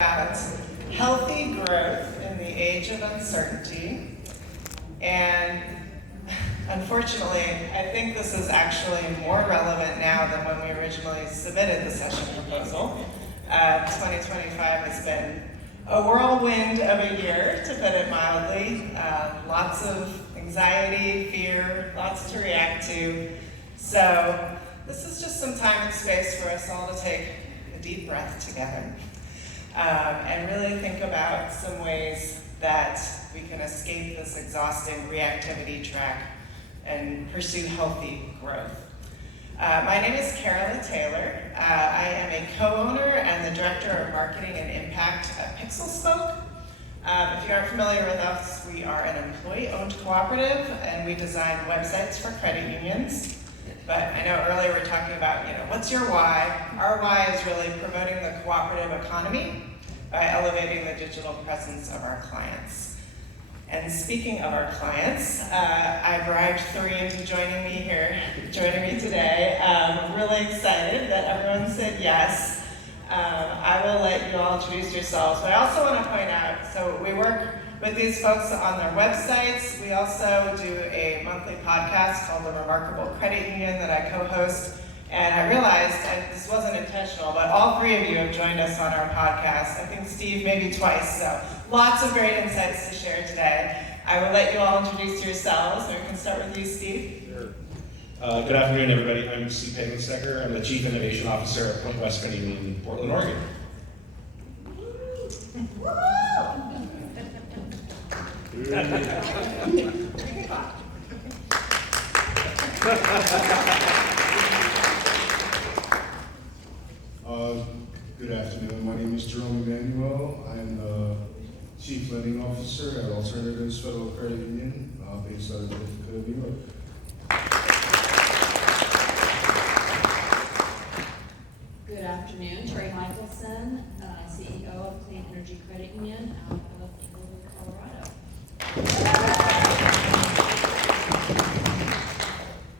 About healthy growth in the age of uncertainty. And unfortunately, I think this is actually more relevant now than when we originally submitted the session proposal. 2025 has been a whirlwind of a year, to put it mildly. Lots of anxiety, fear, lots to react to. So this is just some time and space for us all to take a deep breath together. And really think about some ways that we can escape this exhausting reactivity track and pursue healthy growth. My name is Carola Taylor. I am a co-owner and the Director of Marketing and Impact at PixelSpoke. If you aren't familiar with us, we are an employee-owned cooperative and we design websites for credit unions. But I know earlier we were talking about, what's your why? Our why is really promoting the cooperative economy by elevating the digital presence of our clients. And speaking of our clients, I bribed three into joining me today. I'm really excited that everyone said yes. I will let you all introduce yourselves, but I also want to point out, so we work with these folks on their websites. We also do a monthly podcast called The Remarkable Credit Union that I co-host. And I realized, and this wasn't intentional, but all three of you have joined us on our podcast. I think Steve maybe twice, so lots of great insights to share today. I will let you all introduce yourselves. We can start with you, Steve. Sure. Good afternoon, everybody. I'm Steve Pagelstegger. I'm the Chief Innovation Officer at Point West Credit Union in Portland, Oregon. Good afternoon. My name is Jerome Emanuel. I'm the Chief Lending Officer at Alternatives Federal Credit Union, based out of Ithaca, New York. Good afternoon. Terry Michelson, CEO of Clean Energy Credit Union out of Englewood, Colorado.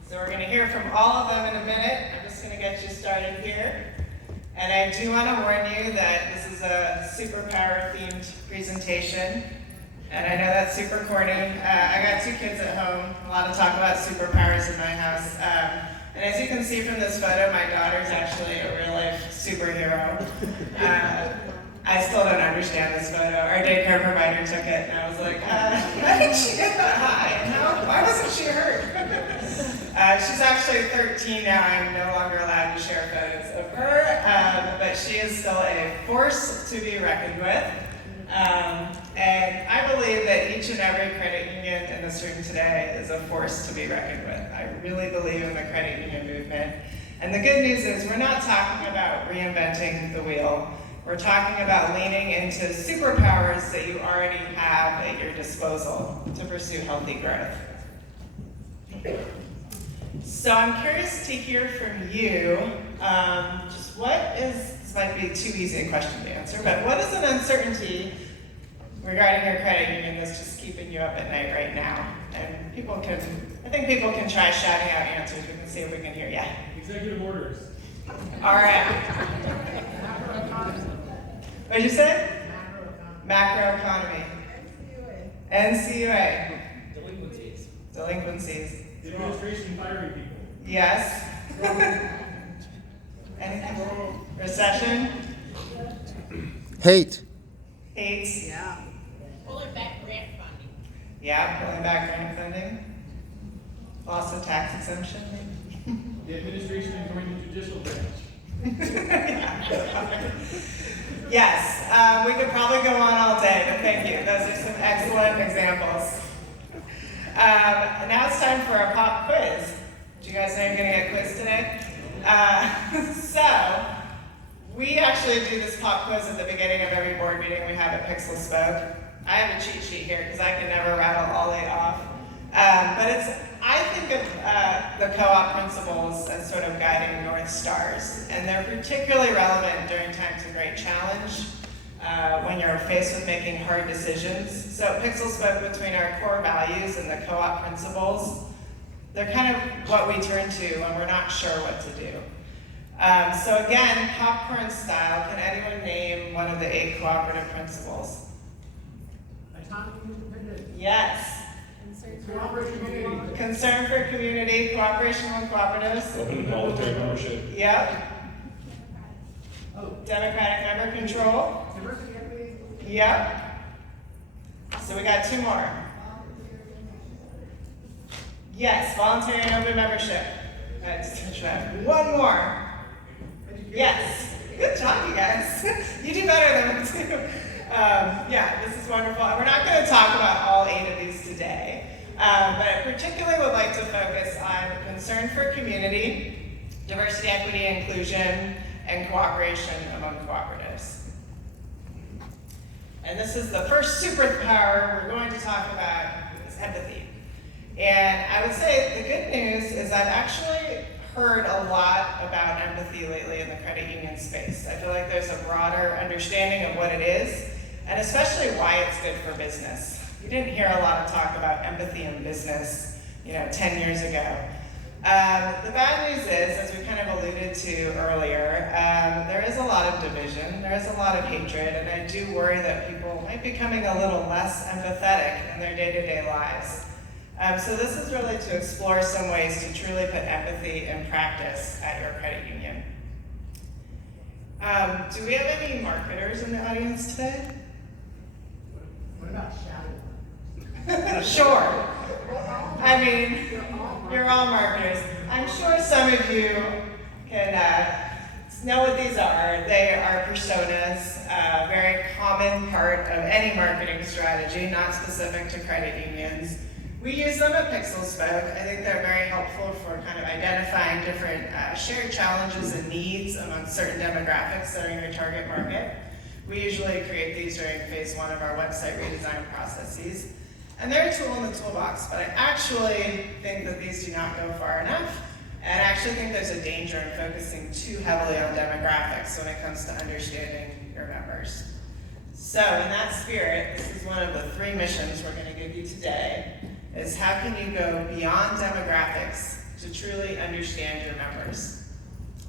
So we're going to hear from all of them in a minute. I'm just going to get you started here. And I do want to warn you that this is a superpower-themed presentation. And I know that's super corny. I got two kids at home, a lot of talk about superpowers in my house. And as you can see from this photo, my daughter's actually a real-life superhero. I still don't understand this photo. Our daycare provider took it, and I was like, how did she get that high? Why wasn't she hurt? She's actually 13 now. I'm no longer allowed to share photos of her, but she is still a force to be reckoned with. And I believe that each and every credit union in this room today is a force to be reckoned with. I really believe in the credit union movement. And the good news is we're not talking about reinventing the wheel. We're talking about leaning into superpowers that you already have at your disposal to pursue healthy growth. So I'm curious to hear from you, just this might be too easy a question to answer, but what is an uncertainty regarding your credit union that's just keeping you up at night right now? And I think people can try shouting out answers. We can see if we can hear you. Executive orders. All right. What did you say? Macroeconomy. NCUA. Delinquencies. The administration firing people. Yes. Anything? Recession? Hate. Hates? Yeah. Pulling back grant funding. Yeah, pulling back grant funding. Loss of tax exemption, maybe? The administration ignoring the judicial branch. Yes, we could probably go on all day, but thank you. Those are some excellent examples. Now it's time for a pop quiz. Do you guys know you're going to get quiz today? So, we actually do this pop quiz at the beginning of every board meeting we have at PixelSpoke. I have a cheat sheet here because I can never rattle all eight off. But I think of the co-op principles as sort of guiding North Stars, and they're particularly relevant during times of great challenge, when you're faced with making hard decisions. So PixelSpoke, between our core values and the co-op principles, they're kind of what we turn to when we're not sure what to do. So again, popcorn style, can anyone name one of the 8 cooperative principles? Autonomy and independence. Yes. Cooperation community. Concern for community, cooperation with cooperatives. Open and voluntary membership. Yep. Oh, Democratic member control. diversity, equity. Yep. So we got 2 more. Yes, voluntary and open membership. One more. Yes. Good job, you guys. You do better than me too. Yeah, this is wonderful. We're not going to talk about all 8 of these today, but I particularly would like to focus on concern for community, diversity, equity, inclusion, and cooperation among cooperatives. And this is the first superpower we're going to talk about is empathy. And I would say the good news is I've actually heard a lot about empathy lately in the credit union space. I feel like there's a broader understanding of what it is, and especially why it's good for business. You didn't hear a lot of talk about empathy in business, 10 years ago. The bad news is, as we kind of alluded to earlier, there is a lot of division, there is a lot of hatred, and I do worry that people might be becoming a little less empathetic in their day-to-day lives. So this is really to explore some ways to truly put empathy in practice at your credit union. Do we have any marketers in the audience today? What about shadow? Sure. I mean, you're all marketers. I'm sure some of you can know what these are. They are personas, a very common part of any marketing strategy, not specific to credit unions. We use them at Pixel Spoke. I think they're very helpful for kind of identifying different shared challenges and needs among certain demographics that are in your target market. We usually create these during phase 1 of our website redesign processes. And they're a tool in the toolbox, but I actually think that these do not go far enough. And I actually think there's a danger in focusing too heavily on demographics when it comes to understanding your members. So in that spirit, this is one of the 3 missions we're going to give you today, is how can you go beyond demographics to truly understand your members.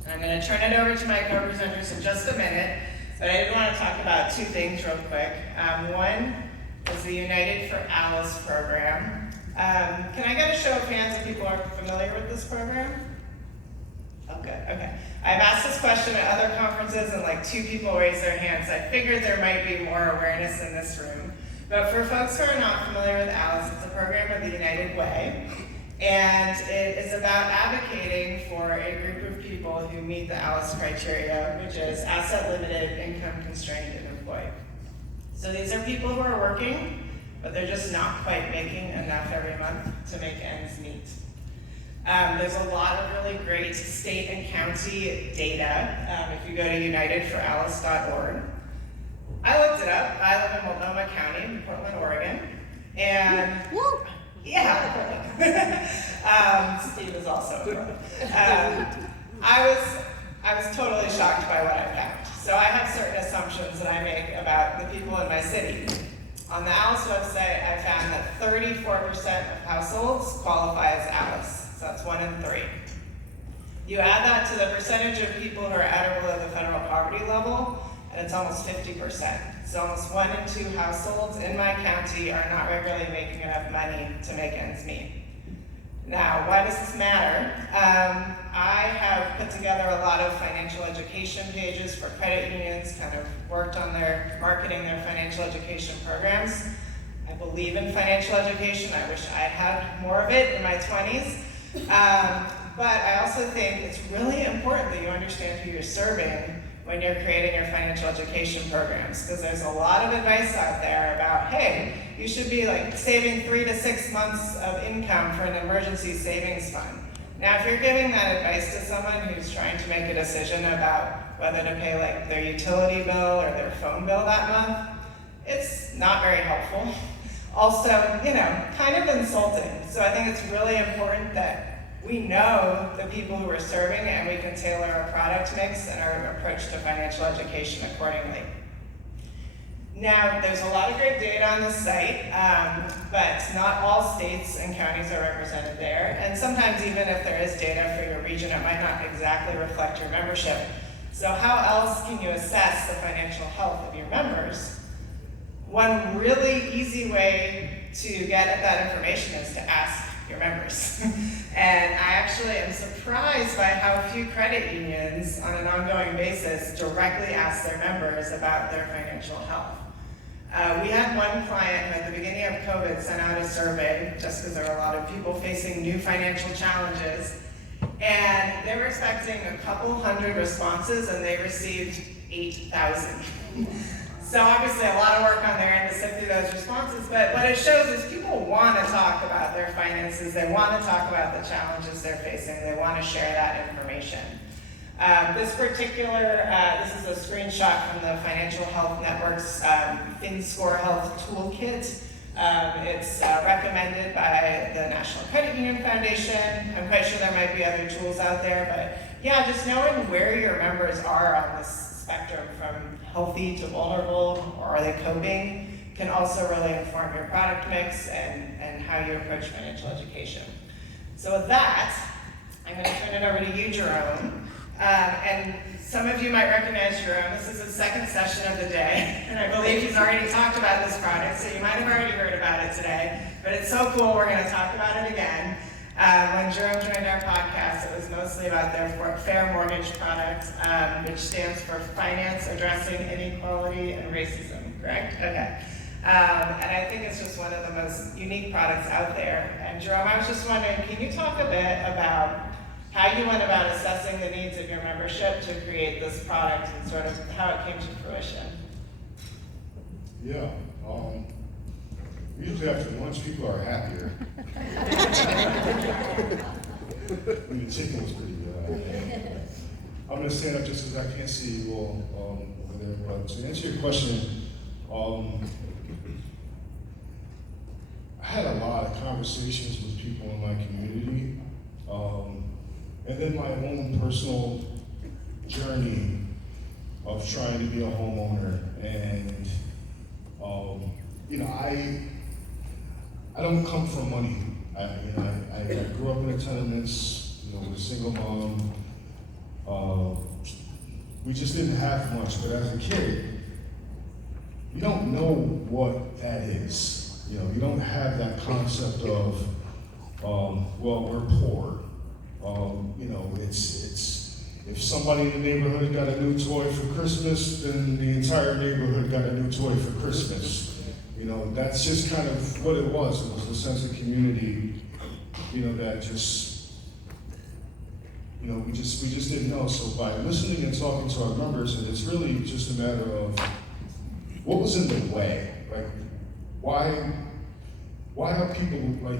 And I'm going to turn it over to my co-presenters in just a minute, but I did want to talk about 2 things real quick. One is the United for Alice program. Can I get a show of hands if people are familiar with this program? Oh, good, okay. I've asked this question at other conferences and like 2 people raised their hands. I figured there might be more awareness in this room. But for folks who are not familiar with ALICE, it's a program of the United Way. And it is about advocating for a group of people who meet the ALICE criteria, which is asset limited, income constrained, and employed. So these are people who are working, but they're just not quite making enough every month to make ends meet. There's a lot of really great state and county data if you go to unitedforalice.org. I looked it up. I live in Multnomah County, Portland, Oregon, and Steve is also in Portland. I was totally shocked by what I found. So I have certain assumptions that I make about the people in my city. On the ALICE website, I found that 34% of households qualify as ALICE. So that's 1 in 3. You add that to the percentage of people who are at or below the federal poverty level, and it's almost 50%. So almost 1 in 2 households in my county are not regularly making enough money to make ends meet. Now, why does this matter? I have put together a lot of financial education pages for credit unions, kind of worked on their marketing their financial education programs. I believe in financial education. I wish I had more of it in my 20s. But I also think it's really important that you understand who you're serving when you're creating your financial education programs, because there's a lot of advice out there about, hey, you should be like saving 3 to 6 months of income for an emergency savings fund. Now, if you're giving that advice to someone who's trying to make a decision about whether to pay like their utility bill or their phone bill that month, it's not very helpful. Also, kind of insulting. So I think it's really important that we know the people who we're serving and we can tailor our product mix and our approach to financial education accordingly. Now, there's a lot of great data on the site, but not all states and counties are represented there. And sometimes even if there is data for your region, it might not exactly reflect your membership. So how else can you assess the financial health of your members? One really easy way to get at that information is to ask your members. And I actually am surprised by how few credit unions on an ongoing basis directly ask their members about their financial health. We had one client who at the beginning of COVID sent out a survey, just because there were a lot of people facing new financial challenges, and they were expecting a couple hundred responses and they received 8,000. So obviously a lot of work on their end to sift through those responses, but what it shows is people want to talk about their finances, they want to talk about the challenges they're facing, they want to share that information. This is a screenshot from the Financial Health Network's FinScore Health Toolkit. It's recommended by the National Credit Union Foundation. I'm quite sure there might be other tools out there, but yeah, just knowing where your members are on this spectrum from healthy to vulnerable, or are they coping, can also really inform your product mix and how you approach financial education. So with that, I'm going to turn it over to you, Jerome. And some of you might recognize Jerome. This is his second session of the day, and I believe he's already talked about this product, so you might have already heard about it today, but it's so cool, we're going to talk about it again. When Jerome joined our podcast, it was mostly about their Fair Mortgage product, which stands for Finance Addressing Inequality and Racism, correct? Okay. And I think it's just one of the most unique products out there. And Jerome, I was just wondering, can you talk a bit about how you went about assessing the needs of your membership to create this product and sort of how it came to fruition? Yeah, usually after lunch, people are happier. I mean, the chicken was pretty good. I'm gonna stand up just because I can't see you all over there, but to answer your question, I had a lot of conversations with people in my community, and then my own personal journey of trying to be a homeowner. And I don't come from money. I grew up in a tenements, with a single mom. We just didn't have much, but as a kid, you don't know what that is. You don't have that concept of, well, we're poor. It's if somebody in the neighborhood got a new toy for Christmas, then the entire neighborhood got a new toy for Christmas. That's just kind of what it was. It was a sense of community, that just, we just didn't know. So by listening and talking to our members, and it's really just a matter of what was in the way, like why are people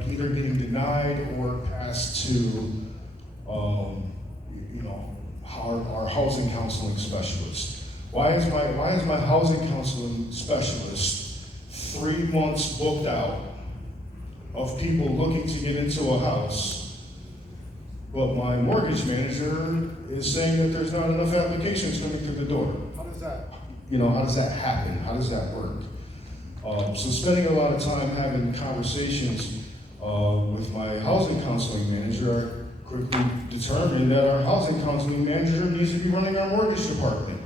either getting denied or passed to, our housing counseling specialist? Why is my housing counseling specialist 3 months booked out of people looking to get into a house, but my mortgage manager is saying that there's not enough applications coming through the door? How does that happen? How does that work? So spending a lot of time having conversations with my housing counseling manager, I quickly determined that our housing counseling manager needs to be running our mortgage department.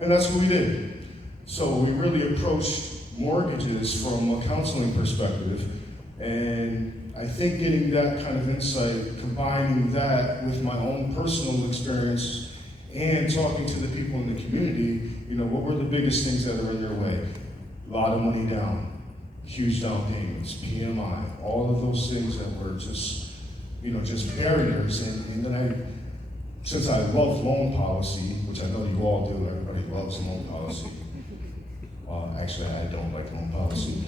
And that's what we did. So we really approached mortgages from a counseling perspective, and I think getting that kind of insight, combining that with my own personal experience and talking to the people in the community, what were the biggest things that are in their way? A lot of money down, huge down payments, PMI, all of those things that were just barriers. And then since I love loan policy, which I know you all do, everybody loves loan policy. Actually, I don't like loan policy.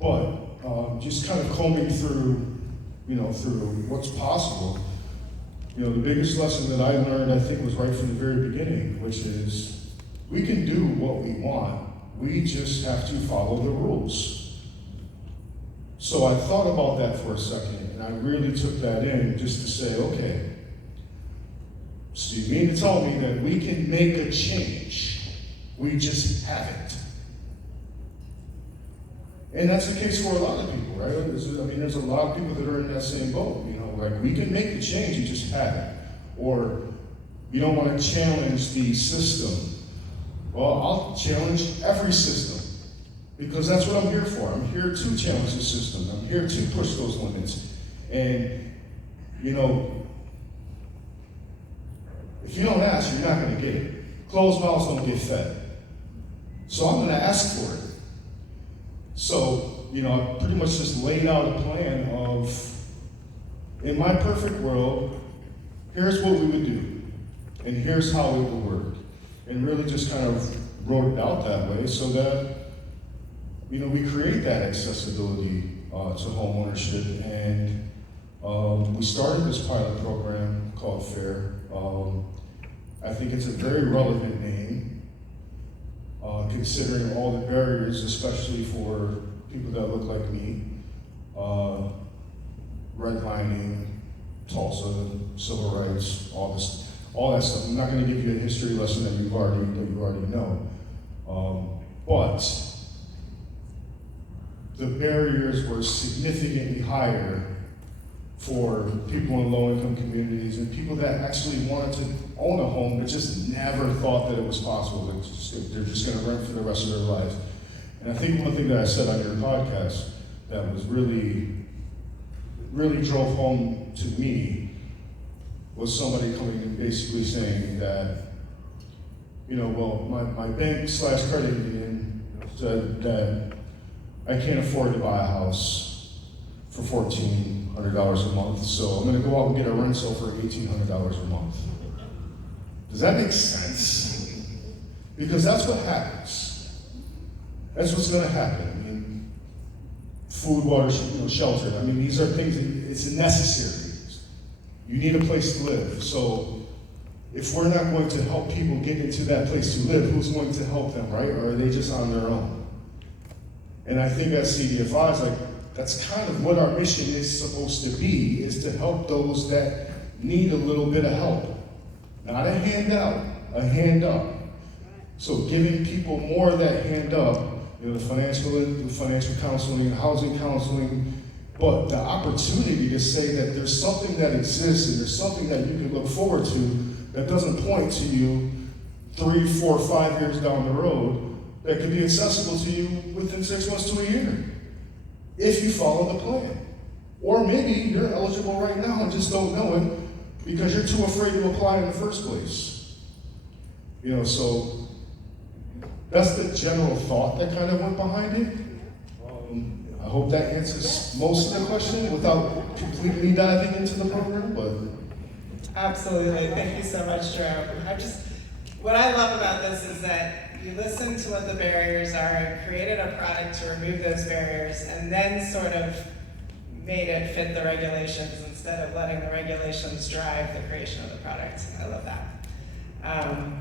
But just kind of combing through, through what's possible. The biggest lesson that I learned, I think, was right from the very beginning, which is we can do what we want. We just have to follow the rules. So I thought about that for a second, and I really took that in just to say, okay, so you mean to tell me that we can make a change We just haven't. And that's the case for a lot of people, right? There's a lot of people that are in that same boat, like we can make the change, you just haven't. Or you don't want to challenge the system. Well, I'll challenge every system because that's what I'm here for. I'm here to challenge the system. I'm here to push those limits. And, if you don't ask, you're not going to get it. Closed mouths don't get fed. So I'm going to ask for it. So, I pretty much just laid out a plan of, in my perfect world, here's what we would do, and here's how it would work. And really just kind of wrote it out that way so that, we create that accessibility to homeownership. And we started this pilot program called FAIR. I think it's a very relevant name, considering all the barriers, especially for people that look like me, redlining, Tulsa, civil rights, all that stuff. I'm not going to give you a history lesson that you already know, but the barriers were significantly higher for people in low-income communities and people that actually wanted to own a home but just never thought that it was possible. They're just going to rent for the rest of their lives. And I think one thing that I said on your podcast that was really drove home to me was somebody coming and basically saying that, my bank/credit union said that I can't afford to buy a house for $1,400 a month, so I'm going to go out and get a rental for $1,800 a month. Does that make sense? Because that's what happens. That's what's going to happen. Food, water, shelter. These are things that it's necessary. You need a place to live. So if we're not going to help people get into that place to live, who's going to help them, right? Or are they just on their own? And I think at CDFI, that's kind of what our mission is supposed to be, is to help those that need a little bit of help. Not a handout, a hand up. So giving people more of that hand up, the financial counseling, housing counseling, but the opportunity to say that there's something that exists and there's something that you can look forward to that doesn't point to you 3, 4, 5 years down the road, that can be accessible to you within 6 months to a year, if you follow the plan. Or maybe you're eligible right now and just don't know it because you're too afraid to apply in the first place. So that's the general thought that kind of went behind it. I hope that answers most of the question without completely diving into the program, but. Absolutely, thank you so much, Jerome. What I love about this is that you listened to what the barriers are and created a product to remove those barriers and then sort of made it fit the regulations instead of letting the regulations drive the creation of the product. I love that.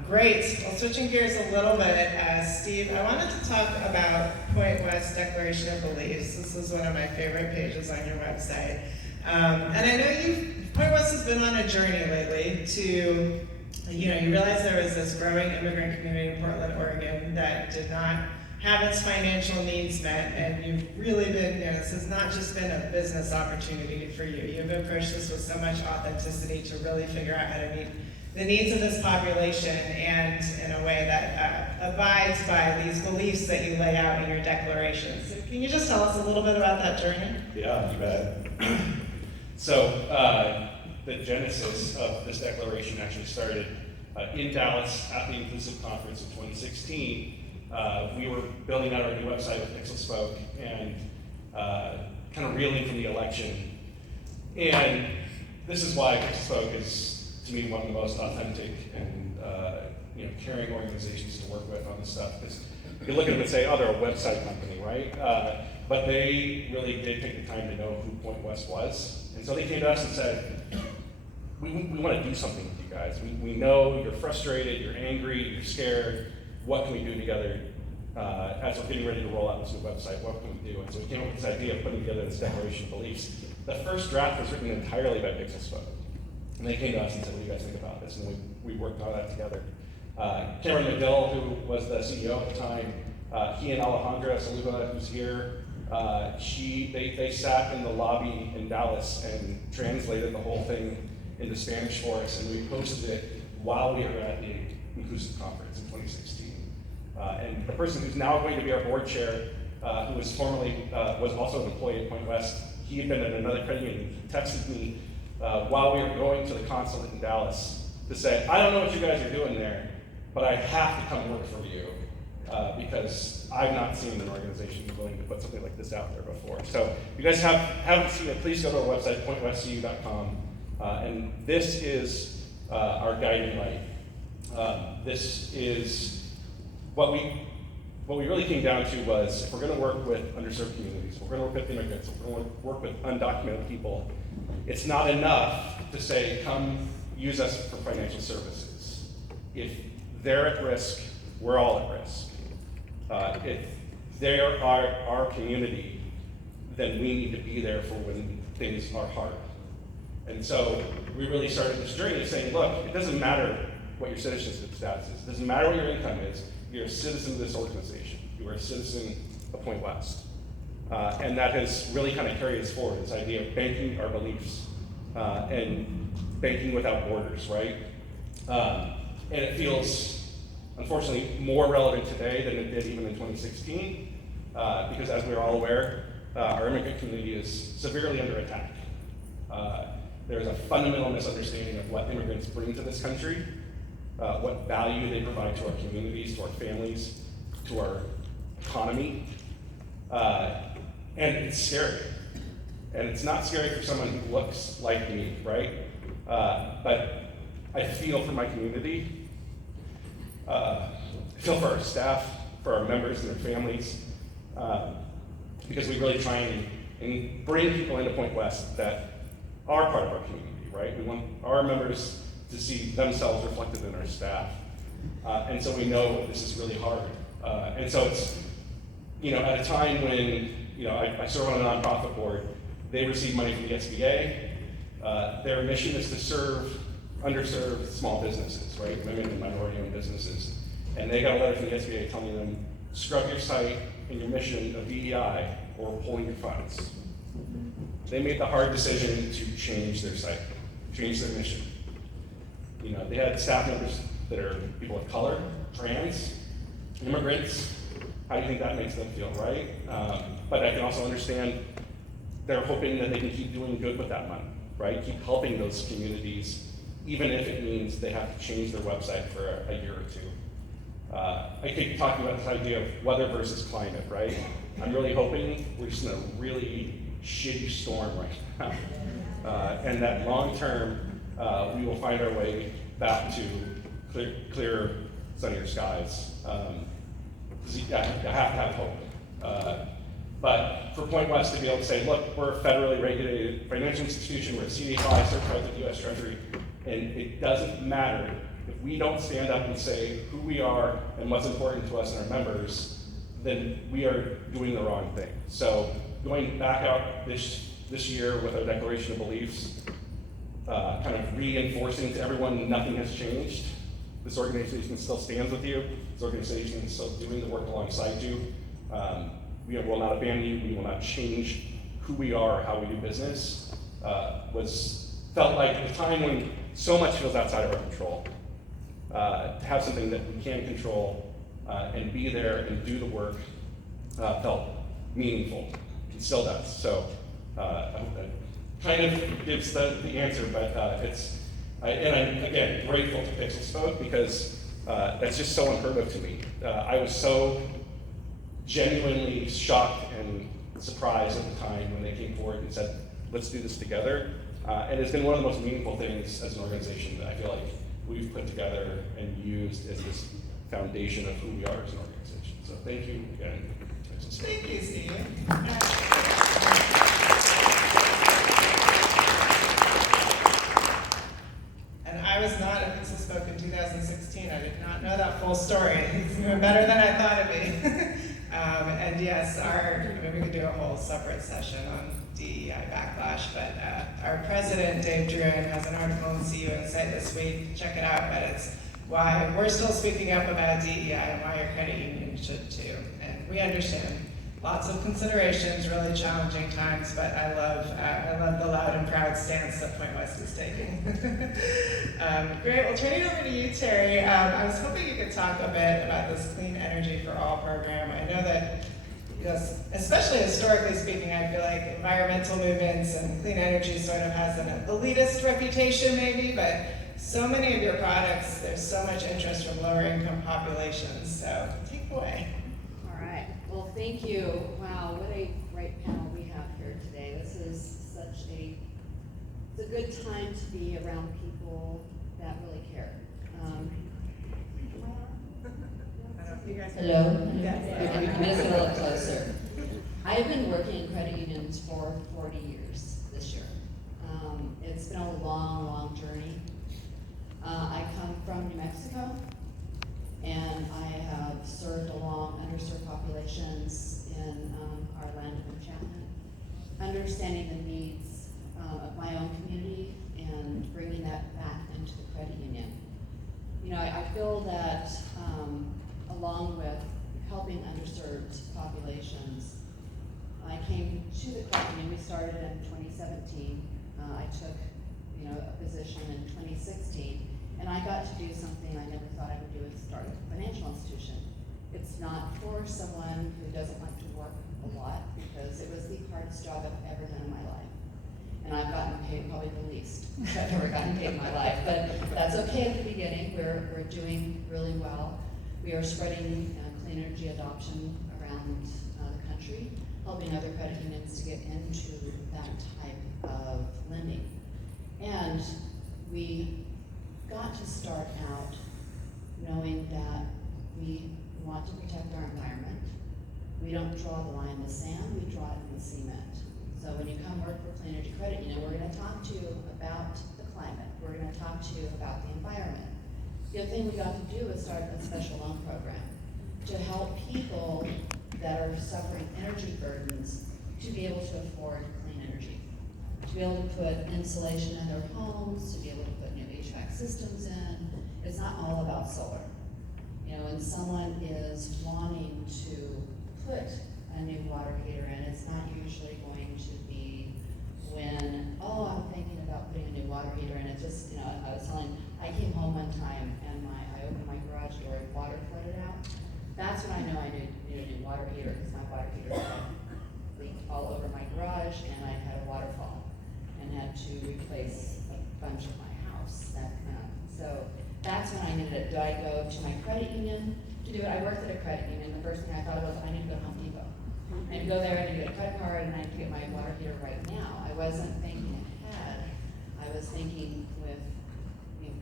Great. Well, switching gears a little bit, Steve, I wanted to talk about Point West Declaration of Beliefs. This is one of my favorite pages on your website. And I know Point West has been on a journey lately to, you realize there was this growing immigrant community in Portland, Oregon that did not have its financial needs met, and you've really been, this has not just been a business opportunity for you. You've approached this with so much authenticity to really figure out how to meet the needs of this population and in a way that abides by these beliefs that you lay out in your declarations. So can you just tell us a little bit about that journey? Yeah, you bet. So the genesis of this declaration actually started in Dallas at the Inclusive Conference in 2016. We were building out our new website with Pixel Spoke and kind of reeling from the election. And this is why Pixel Spoke is, to me, one of the most authentic and caring organizations to work with on this stuff. Because you look at them and say, oh, they're a website company, right? But they really did take the time to know who Point West was. And so they came to us and said, we want to do something with you guys. We know you're frustrated, you're angry, you're scared. What can we do together as we're getting ready to roll out this new website? What can we do? And so we came up with this idea of putting together this declaration of beliefs. The first draft was written entirely by Pixel Spoke. And they came to us and said, what do you guys think about this? And we worked on that together. Cameron McDill, who was the CEO at the time, he and Alejandra Saliba, who's here, they sat in the lobby in Dallas and translated the whole thing into Spanish for us, and we posted it while we were at the Inclusive Conference in 2016. And the person who's now going to be our board chair, who was formerly, was also an employee at Point West, he had been at another credit union. He texted me while we were going to the consulate in Dallas to say, I don't know what you guys are doing there, but I have to come work for you because I've not seen an organization willing to put something like this out there before. So if you guys haven't seen it, please go to our website, pointwestcu.com. And this is our guiding light. This is what we really came down to was if we're going to work with underserved communities, if we're going to work with immigrants, if we're going to work with undocumented people, it's not enough to say, come use us for financial services. If they're at risk, we're all at risk. If they are our community, then we need to be there for when things are hard. And so we really started this journey of saying, look, it doesn't matter what your citizenship status is. It doesn't matter what your income is. You're a citizen of this organization. You are a citizen of Point West. And that has really kind of carried us forward, this idea of banking our beliefs and banking without borders, right? And it feels, unfortunately, more relevant today than it did even in 2016, because as we're all aware, our immigrant community is severely under attack. There's a fundamental misunderstanding of what immigrants bring to this country, what value they provide to our communities, to our families, to our economy, and it's scary. And it's not scary for someone who looks like me, right? But I feel for my community. I feel for our staff, for our members and their families, because we really try and bring people into Point West that are part of our community, right? We want our members to see themselves reflected in our staff. And so we know this is really hard. And so it's, at a time when, I serve on a nonprofit board, they receive money from the SBA. Their mission is to serve underserved small businesses, right? Women and minority-owned businesses. And they got a letter from the SBA telling them, scrub your site and your mission of DEI or we're pulling your funds. They made the hard decision to change their site, change their mission. They had staff members that are people of color, trans, immigrants. How do you think that makes them feel, right? But I can also understand they're hoping that they can keep doing good with that money, right? Keep helping those communities, even if it means they have to change their website for a year or two. I keep talking about this idea of weather versus climate, right? I'm really hoping we're just in a really shitty storm right now. And that long term, we will find our way back to clear, sunnier skies. You have to have hope. But for Point West to be able to say, look, we're a federally regulated financial institution, we're a CDFI certified with the US Treasury, and it doesn't matter if we don't stand up and say who we are and what's important to us and our members, then we are doing the wrong thing. So going back out this year with our Declaration of Beliefs, kind of reinforcing to everyone nothing has changed. This organization still stands with you. This organization is still doing the work alongside you. We will not abandon you. We will not change who we are or how we do business. Felt like at a time when so much feels outside of our control, to have something that we can control and be there and do the work felt meaningful. It still does. So I hope that kind of gives the answer, but and I'm again grateful to Pixel Spoke because that's just so unheard of to me. I was so genuinely shocked and surprised at the time when they came forward and said, let's do this together. And it's been one of the most meaningful things as an organization that I feel like we've put together and used as this foundation of who we are as an organization. So thank you again. Thank you, Steve. And I was not at Pixel Spoke in 2016. I did not know that full story. It's even better than I thought it'd be. And yes, we could do a whole separate session on DEI backlash, but our president, Dave Druin, has an article in CU Insight this week. Check it out, but it's why we're still speaking up about DEI and why your credit union should too. And we understand lots of considerations, really challenging times, but I love the loud and proud stance that Point West is taking. Great, we'll turn it over to you, Terry. I was hoping you could talk a bit about this Clean Energy for All program. I know that, yes, especially historically speaking, I feel like environmental movements and clean energy sort of has an elitist reputation maybe, but so many of your products, there's so much interest from lower income populations, so take it away. All right, well, thank you. Wow, what a great panel we have here today. This is it's a good time to be around people that really care. I don't know if you guys. Hello? Yes. You can just get a little closer. I've been working in credit unions for 40 years this year. It's been a long, long journey. I come from New Mexico, and I have served along underserved populations in our land of enchantment, understanding the needs of my own community and bringing that back into the credit union. You know, I feel that along with helping underserved populations, I came to the credit union. We started in 2017. I took, a position in 2016, and I got to do something I never thought I would do, is start a financial institution. It's not for someone who doesn't like to work a lot, because it was the hardest job I've ever done in my life. And I've gotten paid probably the least I've ever gotten paid in my life, but that's okay at the beginning. We're doing really well. We are spreading clean energy adoption around the country, helping other credit unions to get into that type of lending. And we got to start out knowing that we want to protect our environment. We don't draw the line in the sand, we draw it in the cement. So when you come work for Clean Energy Credit Union, we're gonna talk to you about the climate. We're gonna talk to you about the environment. The other thing we got to do is start a special loan program to help people that are suffering energy burdens to be able to afford clean energy, to be able to put insulation in their homes, to be able to put new HVAC systems in. It's not all about solar. When someone is wanting to put a new water heater in, it's not usually going to be when, I'm thinking about putting a new water heater in. It's just, I came home one time and I opened my garage door and water flooded out. That's when I know I needed a new water heater, because my water heater leaked all over my garage, and I had a waterfall and had to replace a bunch of my house. So that's when I needed it. Do I go to my credit union to do it? I worked at a credit union. The first thing I thought was, I need to go to Home Depot. I need to go there, I need to get a credit card, and I need to get my water heater right now. I wasn't thinking ahead. I was thinking with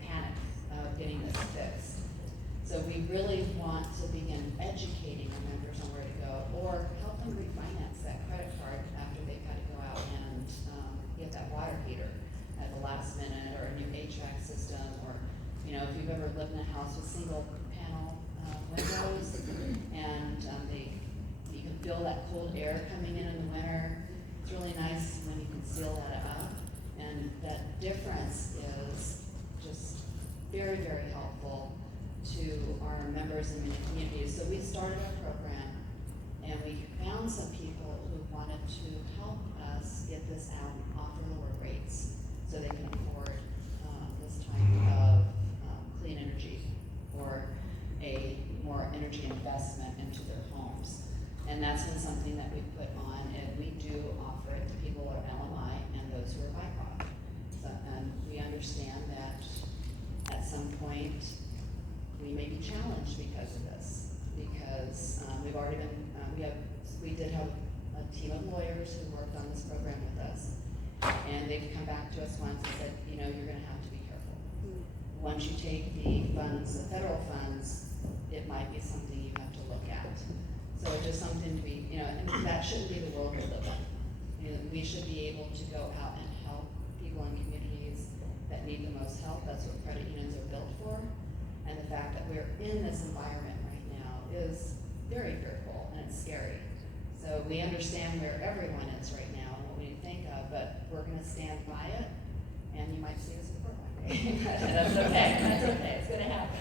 panic of getting this fixed. So we really want to begin educating our members on where to go, or help them refinance that credit card after they've got to go out and get that water heater at the last minute, or a new HVAC system, or if you've ever lived in a house with single panel windows, and you can feel that cold air coming in the winter. It's really nice when you can seal that up, and that difference is just very, very helpful to our members in many communities. So we started a program, and we found some people who wanted to help us get this out and offer lower rates so they can afford this type of clean energy, or a more energy investment into their homes. And that's been something that we put on, and we do offer it to people who are LMI and those who are BIPOC. And we understand that at some point we may be challenged because of this, because we've already been, we did have a team of lawyers who worked on this program with us, and they've come back to us once and said, you're gonna have to be careful. Once you take the funds, the federal funds, it might be something you have to look at. So it's just something to be, and that shouldn't be the world we live in. We should be able to go out and help people in communities that need the most help. That's what credit unions are built for. And the fact that we're in this environment right now is very fearful, and it's scary. So we understand where everyone is right now and what we need to think of, but we're gonna stand by it, and you might see us in court one day. That's okay, it's gonna happen.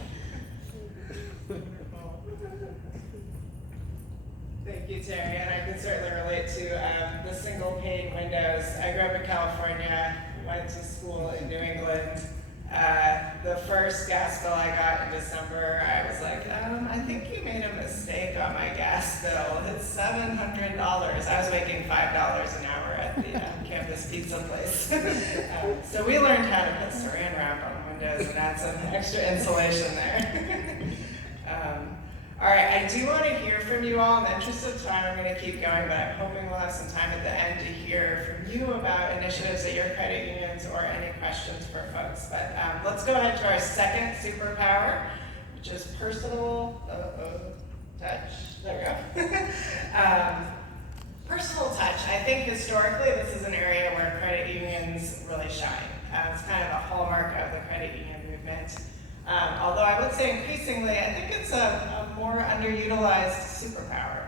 Thank you, Terry, and I can certainly relate to the single pane windows. I grew up in California, went to school in New England. The first gas bill I got in December, I was like, I think you made a mistake on my gas bill. It's $700. I was making $5 an hour at the campus pizza place. So we learned how to put saran wrap on windows and add some extra insulation there. All right, I do want to hear from you all. In the interest of time, I'm going to keep going, but I'm hoping we'll have some time at the end to hear from you about initiatives at your credit unions or any questions for folks. But let's go ahead to our second superpower, which is personal touch. There we go. Personal touch. I think historically this is an area where credit unions really shine. It's kind of a hallmark of the credit union movement. Although I would say increasingly, I think it's a more underutilized superpower.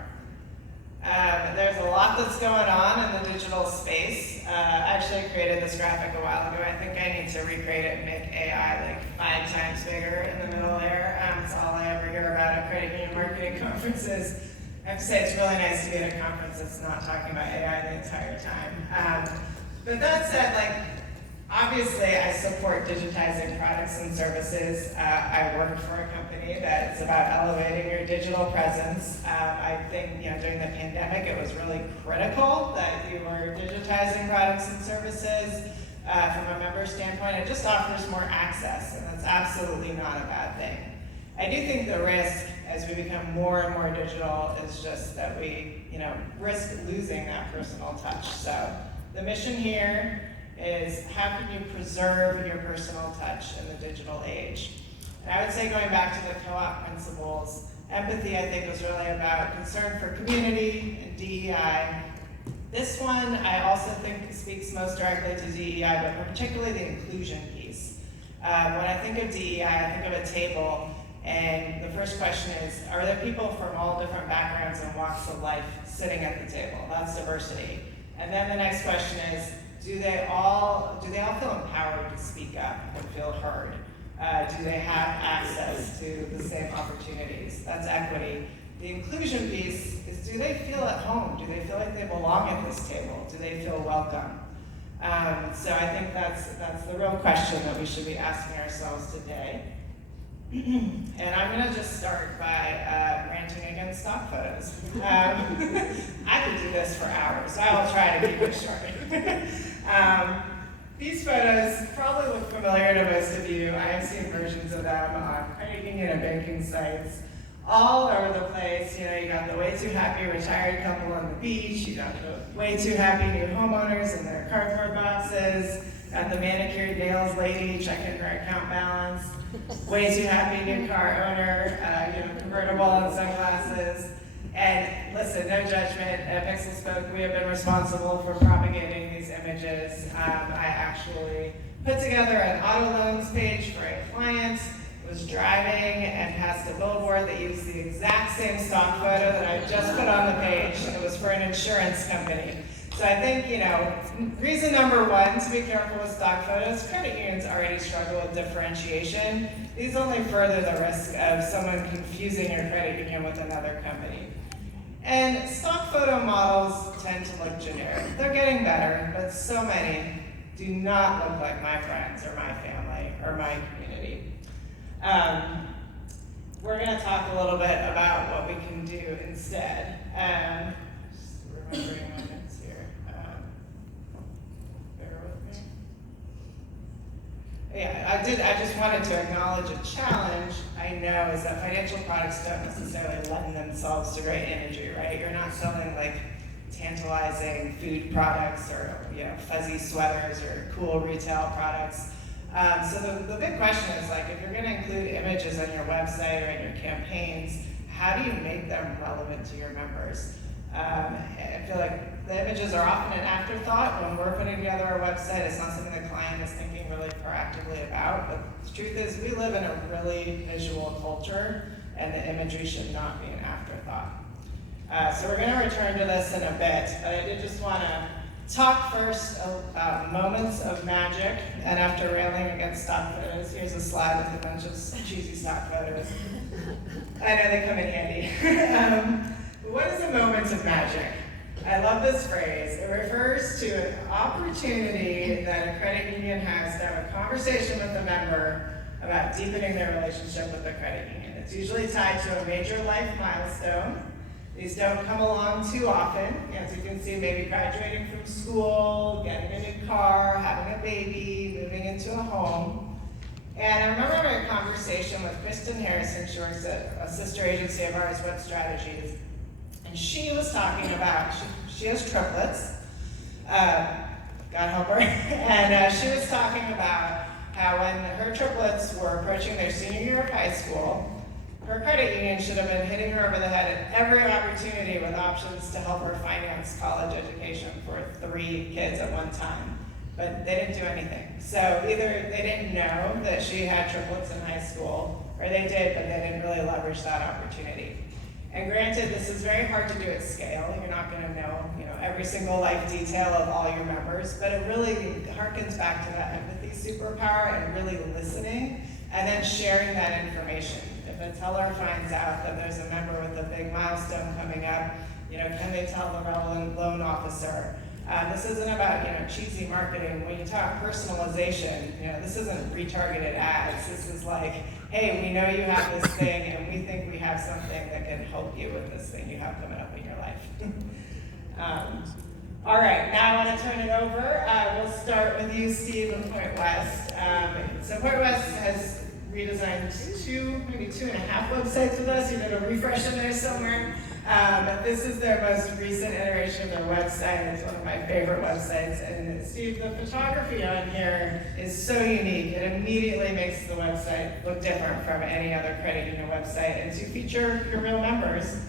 There's a lot that's going on in the digital space. I actually created this graphic a while ago. I think I need to recreate it and make AI like 5 times bigger in the middle there. That's all I ever hear about at credit union marketing conferences. I have to say it's really nice to be at a conference that's not talking about AI the entire time. But that said, obviously, I support digitizing products and services. I work for a company that's about elevating your digital presence. I think, during the pandemic, it was really critical that you were digitizing products and services. From a member standpoint, it just offers more access, and that's absolutely not a bad thing. I do think the risk, as we become more and more digital, is just that we, risk losing that personal touch. So the mission here is how can you preserve your personal touch in the digital age? And I would say, going back to the co-op principles, empathy, I think, was really about concern for community and DEI. This one, I also think, speaks most directly to DEI, but particularly the inclusion piece. When I think of DEI, I think of a table, and the first question is, are there people from all different backgrounds and walks of life sitting at the table? That's diversity. And then the next question is, do they all feel empowered to speak up and feel heard? Do they have access to the same opportunities? That's equity. The inclusion piece is, do they feel at home? Do they feel like they belong at this table? Do they feel welcome? So I think that's the real question that we should be asking ourselves today. And I'm going to just start by ranting against stock photos. I could do this for hours, so I will try to keep it short. These photos probably look familiar to most of you. I have seen versions of them on credit union and banking sites all over the place. You got the way too happy retired couple on the beach. You got the way too happy new homeowners in their cardboard boxes. Got the manicured nails lady checking her account balance. Way too happy new car owner, convertible and sunglasses. And listen, no judgment. At Pixel Spoke, we have been responsible for propagating these images. I actually put together an auto loans page for a client, was driving and passed a billboard that used the exact same stock photo that I just put on the page. It was for an insurance company. So I think, reason number one to be careful with stock photos, credit unions already struggle with differentiation. These only further the risk of someone confusing your credit union with another company. And stock photo models tend to look generic. They're getting better, but so many do not look like my friends or my family or my community. We're going to talk a little bit about what we can do instead. Just remembering my notes here. Bear with me. Yeah, I just wanted to acknowledge a challenge I know is that financial products don't necessarily lend themselves to great imagery, right? You're not selling like tantalizing food products or fuzzy sweaters or cool retail products. So the big question is if you're going to include images on your website or in your campaigns, how do you make them relevant to your members? I feel like the images are often an afterthought when we're putting together our website. It's not something the client is thinking really proactively about, but the truth is we live in a really visual culture and the imagery should not be an afterthought. So we're going to return to this in a bit, but I did just want to talk first about moments of magic, and after railing against stock photos, here's a slide with a bunch of cheesy stock photos. I know they come in handy. what is a moment of magic? I love this phrase. It refers to an opportunity that a credit union has to have a conversation with a member about deepening their relationship with the credit union. It's usually tied to a major life milestone. These don't come along too often. As you can see, maybe graduating from school, getting a new car, having a baby, moving into a home. And I remember having a conversation with Kristen Harrison. She works at a sister agency of ours, What Strategies. And she was talking about, she has triplets, God help her. And she was talking about how when her triplets were approaching their senior year of high school, her credit union should have been hitting her over the head at every opportunity with options to help her finance college education for 3 kids at one time. But they didn't do anything. So either they didn't know that she had triplets in high school, or they did, but they didn't really leverage that opportunity. And granted, this is very hard to do at scale. You're not going to know, every single life detail of all your members, but it really harkens back to that empathy superpower and really listening, and then sharing that information. If a teller finds out that there's a member with a big milestone coming up, can they tell the relevant loan officer? This isn't about, cheesy marketing. When you talk personalization, this isn't retargeted ads. This is like, hey, we know you have this thing, and we think we have something that can help you with this thing you have coming up in your life. All right, now I want to turn it over. We'll start with you, Steve, of Point West. So Point West has redesigned maybe 2.5 websites with us. You did a refresh in there somewhere. But this is their most recent iteration of their website. It's one of my favorite websites. And Steve, the photography on here is so unique. It immediately makes the website look different from any other credit union website. And to feature your real members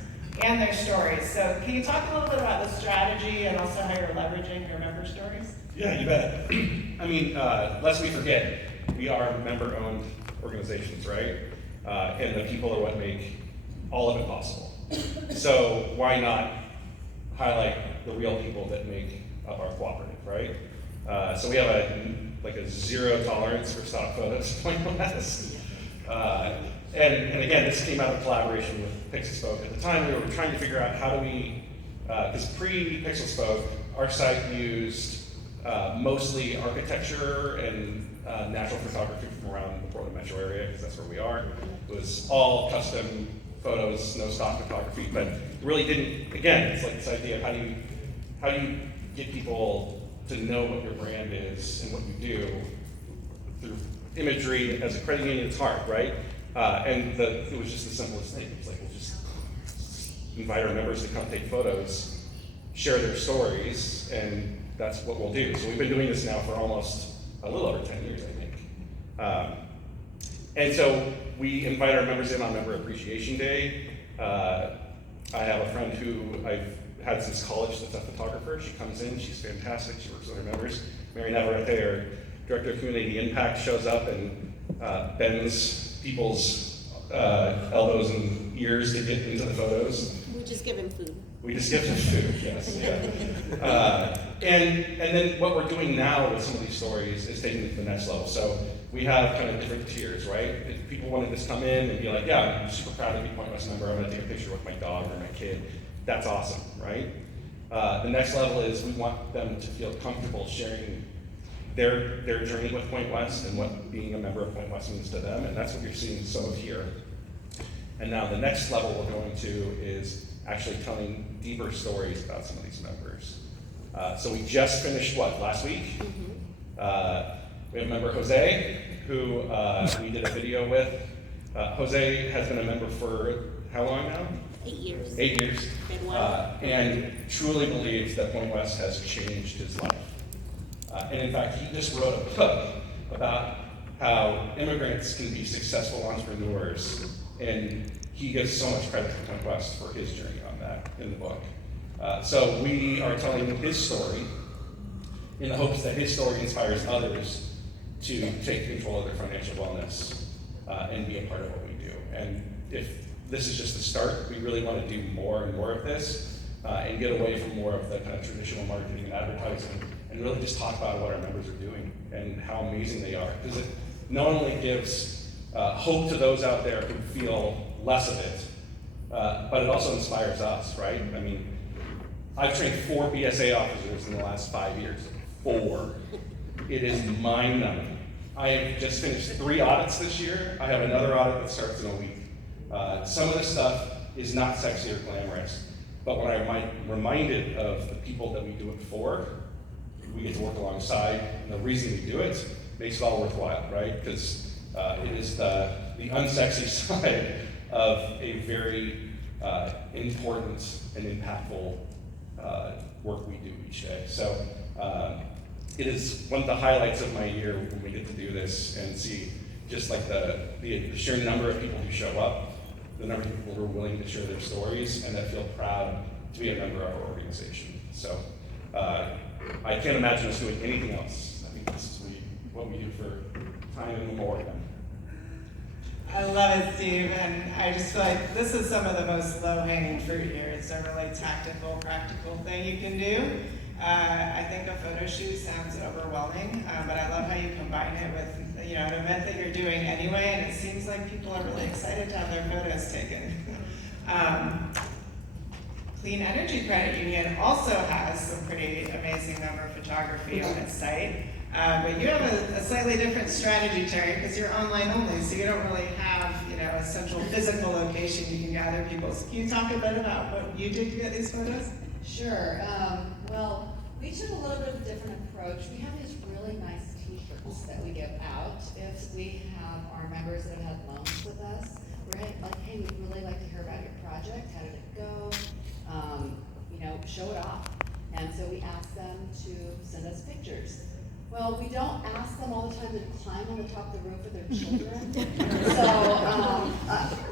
and their stories. So can you talk a little bit about the strategy and also how you're leveraging your member stories? Yeah, you bet. I mean, lest we forget, we are member-owned organizations, right? And the people are what make all of it possible. So why not highlight the real people that make up our cooperative, right? So we have a 0 tolerance for stock photos at Point West. And again, this came out of collaboration with Pixelspoke. At the time, we were trying to figure out how do we, because pre-Pixelspoke, our site used mostly architecture and natural photography from around the Portland metro area, because that's where we are. It was all custom photos, no stock photography, but it really didn't, again, it's like this idea of how do you get people to know what your brand is and what you do through imagery. As a credit union, it's hard, right? And it was just the simplest thing. It's like, we'll just invite our members to come take photos, share their stories, and that's what we'll do. So we've been doing this now for almost a little over 10 years, I think. And so we invite our members in on Member Appreciation Day. I have a friend who I've had since college that's a photographer. She comes in, she's fantastic, she works with her members. Mary Navarrete, our Director of Community Impact, shows up and bends people's elbows and ears to get into the photos. We just give him food. We just give them food, yes, yeah. And then what we're doing now with some of these stories is taking it to the next level. So we have kind of different tiers, right? If people want to just come in and be like, yeah, I'm super proud to be a Point West member, I'm gonna take a picture with my dog or my kid, that's awesome, right? The next level is we want them to feel comfortable sharing their journey with Point West and what being a member of Point West means to them, and that's what you're seeing some of here. And now the next level we're going to is actually telling deeper stories about some of these members. So we just finished, last week? We have member Jose, who we did a video with. Jose has been a member for how long now? 8 years. 8 years. Been well. And truly believes that Point West has changed his life. And in fact, he just wrote a book about how immigrants can be successful entrepreneurs. And he gives so much credit to Point West for his journey on that in the book. So we are telling his story in the hopes that his story inspires others to take control of their financial wellness and be a part of what we do. And if this is just the start, we really want to do more and more of this and get away from more of the kind of traditional marketing and advertising and really just talk about what our members are doing and how amazing they are. Because it not only gives hope to those out there who feel less of it, but it also inspires us, right? I mean, I've trained 4 BSA officers in the last 5 years. 4. It is mind-numbing. I have just finished 3 audits this year. I have another audit that starts in a week. Some of this stuff is not sexy or glamorous, but when I'm reminded of the people that we do it for, we get to work alongside, and the reason we do it makes it all worthwhile, right? Because it is the unsexy side of a very important and impactful work the each day. So it is one of the highlights of my year when we get to do this and see just like the sheer number of people who show up, the number of people who are willing to share their stories, and that feel proud to be a member of our organization. So I can't imagine us doing anything else. I think this is what we do for time immemorial. I love it, Steve, and I just feel like this is some of the most low-hanging fruit here. It's a really tactical, practical thing you can do. I think a photo shoot sounds overwhelming, but I love how you combine it with an event that you're doing anyway, and it seems like people are really excited to have their photos taken. Clean Energy Credit Union also has some pretty amazing number photography on its site. But you have a slightly different strategy, Terry, because you're online only, so you don't really have, a central physical location you can gather people. So can you talk a bit about what you did to get these photos? Sure. Well, we took a little bit of a different approach. We have these really nice t-shirts that we give out if we have our members that have had loans with us. We're like, hey, we'd really like to hear about your project. How did it go? Show it off. And so we ask them to send us pictures. Well, we don't ask them all the time to climb on the top of the roof with their children. So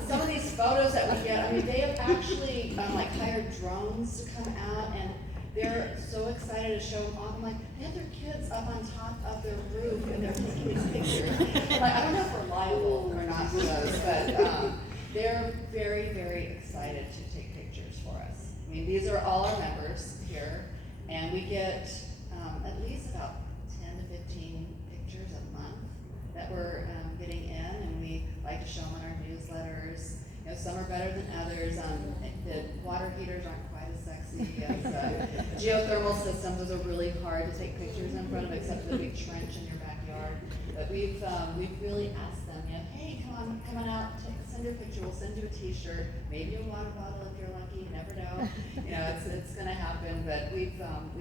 some of these photos that we get, they have actually hired drones to come out, and they're so excited to show them off. I'm like, they have their kids up on top of their roof and they're taking these pictures. I don't know if we're liable or not for those, but they're very, very excited to take pictures for us. These are all our members here, and we get at least about 10 to 15 pictures a month that we're getting in, and we like to show them in our newsletters. Some are better than others. The water heaters aren't quite as sexy as geothermal systems. Those are really hard to take pictures in front of, except for the big trench in your backyard. But we've really asked them, hey, come on out, send your picture. We'll send you a T-shirt, maybe a water bottle if you're lucky. You never know. It's going to happen. But we've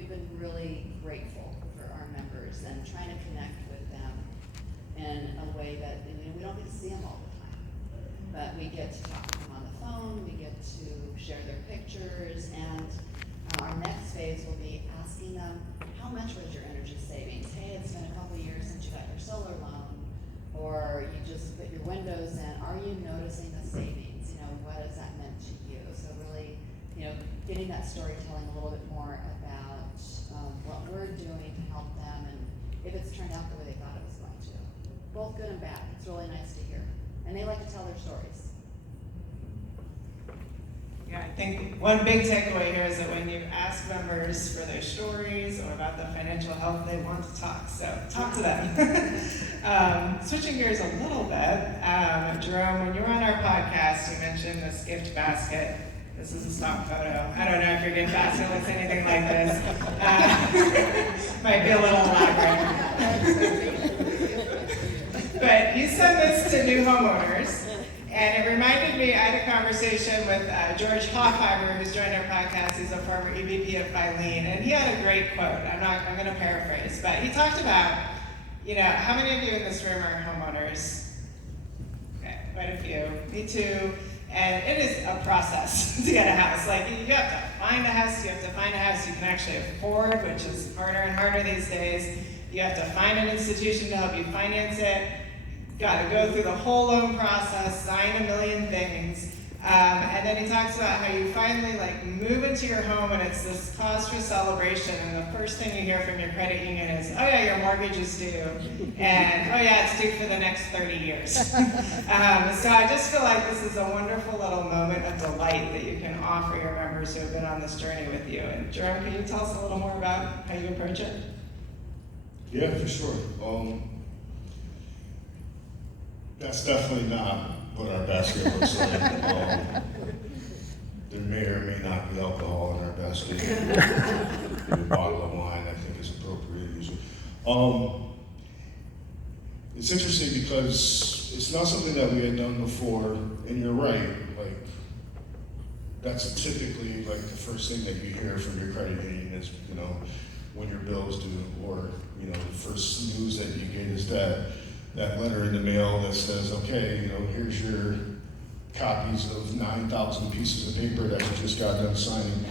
been really grateful for our members and trying to connect with them in a way that we don't get to see them all the time, but we get to talk to them on the phone. We get to share their pictures, and our next phase will be asking them, how much was your energy savings? Hey, it's been a couple years since you got your solar loan, or you just put your windows in. Are you noticing the savings? What has that meant to you? So really, getting that storytelling a little bit more about what we're doing to help them, and if it's turned out the way they thought it was going to. Both good and bad. It's really nice to hear. And they like to tell their stories. Yeah, I think one big takeaway here is that when you ask members for their stories or about the financial health, they want to talk. So talk to them. Switching gears a little bit, Jerome, when you were on our podcast, you mentioned this gift basket. This is a stock photo. I don't know if your gift basket looks anything like this. Might be a little elaborate. But you sent this to new homeowners. And it reminded me, I had a conversation with George Hoffheimer, who's joined our podcast. He's a former EVP at Filene, and he had a great quote. I'm going to paraphrase, but he talked about, how many of you in this room are homeowners? Okay, quite a few. Me too. And it is a process to get a house. You have to find a house. You have to find a house you can actually afford, which is harder and harder these days. You have to find an institution to help you finance it. Got to go through the whole loan process, sign a million things, and then he talks about how you finally move into your home and it's this cause for celebration, and the first thing you hear from your credit union is, oh yeah, your mortgage is due, and oh yeah, it's due for the next 30 years. So I just feel like this is a wonderful little moment of delight that you can offer your members who have been on this journey with you. And Jerome, can you tell us a little more about how you approach it? Yeah, for sure. That's definitely not what our basket looks like. There may or may not be alcohol in our basket. A bottle of wine, I think, is appropriate usually. It's interesting because it's not something that we had done before, and you're right, like, that's typically like the first thing that you hear from your credit union is, you know, when your bill's due, or, you know, the first news that you get is that letter in the mail that says, okay, you know, here's your copies of 9,000 pieces of paper that you just got done signing.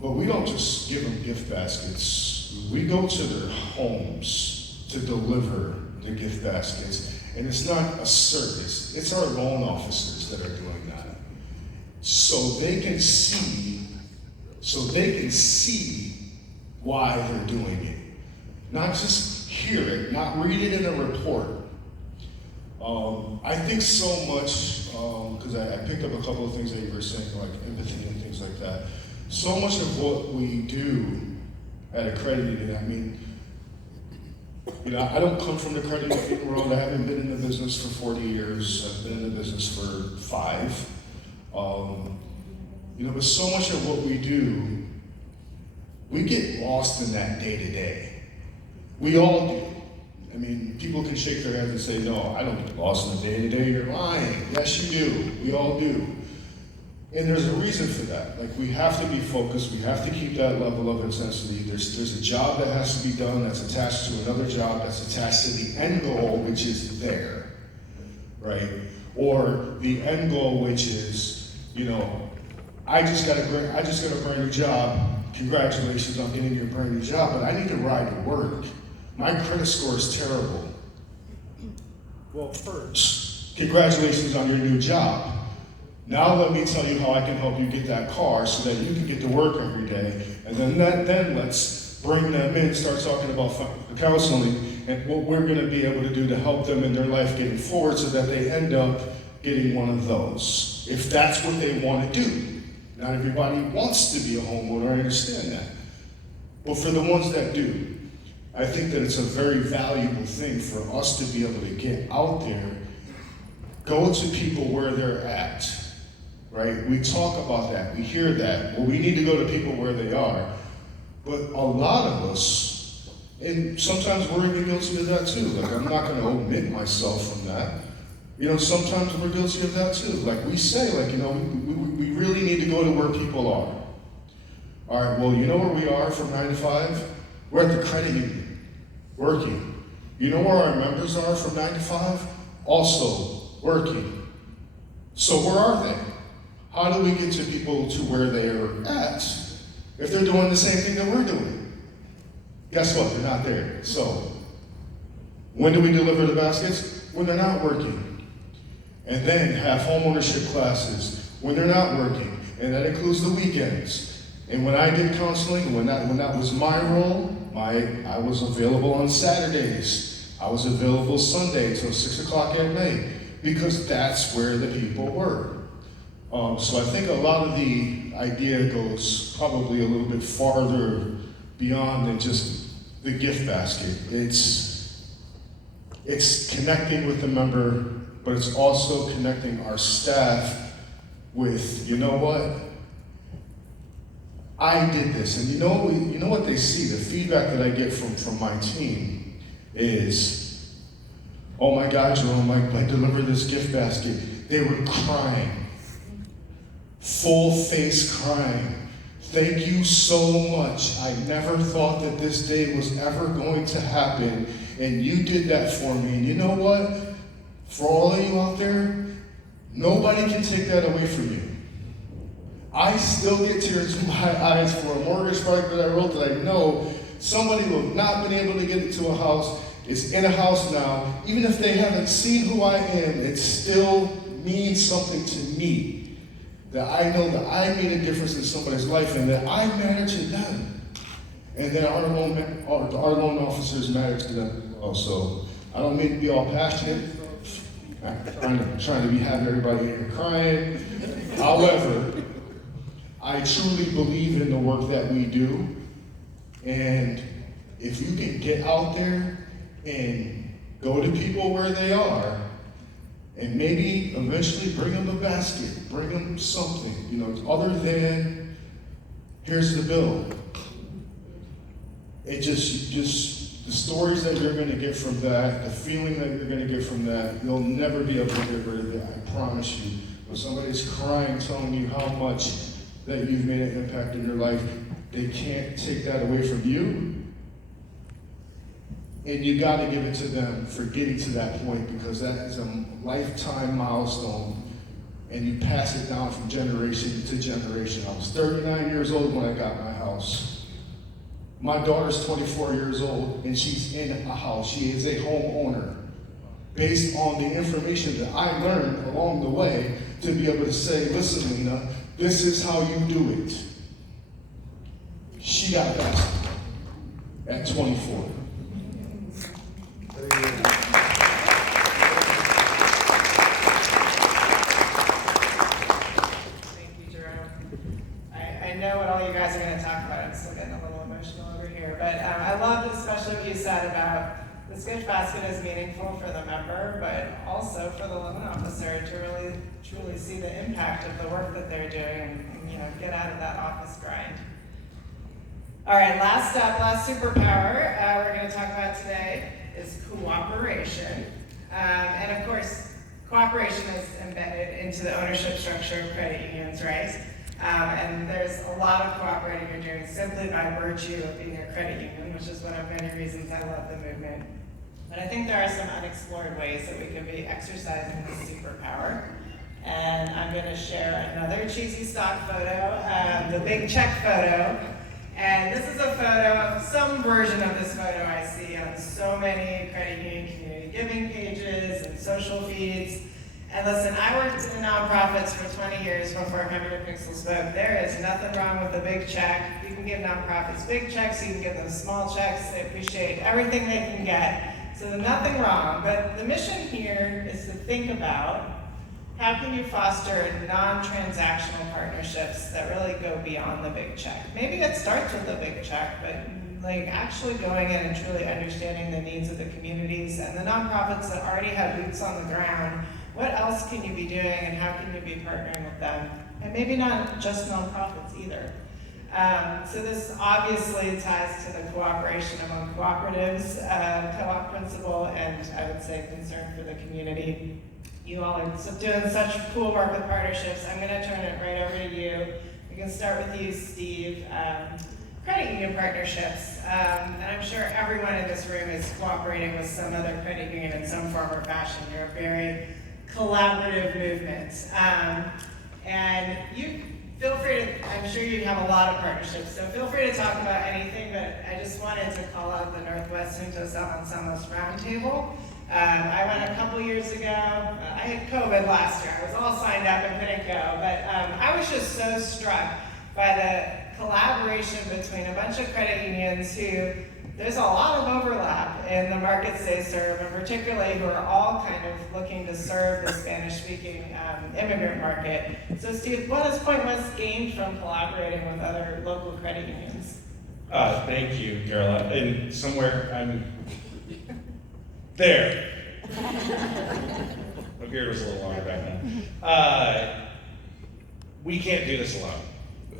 But we don't just give them gift baskets. We go to their homes to deliver the gift baskets. And it's not a service, it's our loan officers that are doing that. So they can see why they're doing it. Not just hear it, not read it in a report. I think so much, because I picked up a couple of things that you were saying, like empathy and things like that. So much of what we do at a credit union, I mean, you know, I don't come from the credit union world. I haven't been in the business for 40 years. I've been in the business for 5. You know, but so much of what we do, we get lost in that day to day. We all do. I mean, people can shake their heads and say, no, I don't get lost in the day to day. You're lying. Yes, you do. We all do. And there's a reason for that. Like, we have to be focused. We have to keep that level of intensity. There's a job that has to be done that's attached to another job that's attached to the end goal, which is there, right? Or the end goal, which is, you know, I just got a brand new job. Congratulations on getting your brand new job, but I need to ride to work. My credit score is terrible. Well, first, congratulations on your new job. Now let me tell you how I can help you get that car so that you can get to work every day. And then let's bring them in, start talking about counseling and what we're going to be able to do to help them in their life getting forward so that they end up getting one of those, if that's what they want to do. Not everybody wants to be a homeowner, I understand that. But for the ones that do, I think that it's a very valuable thing for us to be able to get out there, go to people where they're at, right? We talk about that, we hear that. Well, we need to go to people where they are. But a lot of us, and sometimes we're even guilty of that too. Like, I'm not going to omit myself from that. You know, sometimes we're guilty of that too. Like, we say, like, you know, we really need to go to where people are. All right, well, you know where we are from 9 to 5? We're at the credit union, working. You know where our members are from 9 to 5? Also working. So where are they? How do we get to people to where they're at if they're doing the same thing that we're doing? Guess what? They're not there. So when do we deliver the baskets? When they're not working. And then have homeownership classes when they're not working. And that includes the weekends. And when I did counseling, when that was my role, I was available on Saturdays. I was available Sunday till 6 o'clock at night because that's where the people were. So I think a lot of the idea goes probably a little bit farther beyond than just the gift basket. It's connecting with the member, but it's also connecting our staff with, you know what? I did this, and you know what they see, the feedback that I get from my team is, oh my God, Jerome, I delivered this gift basket. They were crying, full face crying. Thank you so much. I never thought that this day was ever going to happen, and you did that for me. And you know what? For all of you out there, nobody can take that away from you. I still get tears in my eyes for a mortgage product that I wrote that I know somebody who have not been able to get into a house is in a house now. Even if they haven't seen who I am, it still means something to me. That I know that I made a difference in somebody's life and that I matter to them. And that our loan officers matter to them as well. So I don't mean to be all passionate. I'm trying to have everybody here crying. However, I truly believe in the work that we do, and if you can get out there and go to people where they are And maybe eventually bring them a basket, bring them something, you know, other than, here's the bill. It just, the stories that you're gonna get from that, the feeling that you're gonna get from that, you'll never be able to get rid of it, I promise you. When somebody's crying, telling you how much that you've made an impact in your life, they can't take that away from you. And you gotta give it to them for getting to that point, because that is a lifetime milestone, and you pass it down from generation to generation. I was 39 years old when I got my house. My daughter's 24 years old, and she's in a house. She is a homeowner, based on the information that I learned along the way to be able to say, listen, Lena, this is how you do it. She got that at 24. Thank you, Jerome. I know what all you guys are gonna talk about. I'm still getting a little emotional over here, but I love especially what you said about this gift basket is meaningful for the member, but also for the loan officer to really, truly see the impact of the work that they're doing and, you know, get out of that office grind. All right, last up, last superpower we're gonna talk about today is cooperation. And of course, cooperation is embedded into the ownership structure of credit unions, right? And there's a lot of cooperating you're doing simply by virtue of being a credit union, which is one of many reasons I love the movement. But I think there are some unexplored ways that we could be exercising this superpower. And I'm gonna share another cheesy stock photo, the big check photo. And this is a photo of some version of this photo I see on so many credit union community giving pages and social feeds. And listen, I worked in nonprofits for 20 years before Hamilton Pixel spoke. There is nothing wrong with a big check. You can give nonprofits big checks, you can give them small checks. They appreciate everything they can get. So there's nothing wrong. But the mission here is to think about how can you foster non-transactional partnerships that really go beyond the big check? Maybe it starts with a big check, but like actually going in and truly understanding the needs of the communities and the nonprofits that already have boots on the ground. What else can you be doing and how can you be partnering with them? And maybe not just nonprofits either. So this obviously ties to the cooperation among cooperatives, co-op principle, and I would say concern for the community. You all are doing such cool work with partnerships. I'm gonna turn it right over to you. We can start with you, Steve. Credit union partnerships. And I'm sure everyone in this room is cooperating with some other credit union in some form or fashion. You're a very collaborative movement. And you feel free to, I'm sure you have a lot of partnerships, so feel free to talk about anything, but I just wanted to call out the Northwest Juntos Avanzamos Roundtable. I went a couple years ago. I had COVID last year. I was all signed up and couldn't go, but I was just so struck by the collaboration between a bunch of credit unions who, there's a lot of overlap in the markets they serve, and particularly who are all kind of looking to serve the Spanish-speaking immigrant market. So Steve, what has Point West gained from collaborating with other local credit unions? Thank you, Carla. And somewhere I'm there. My beard was a little longer back then. We can't do this alone.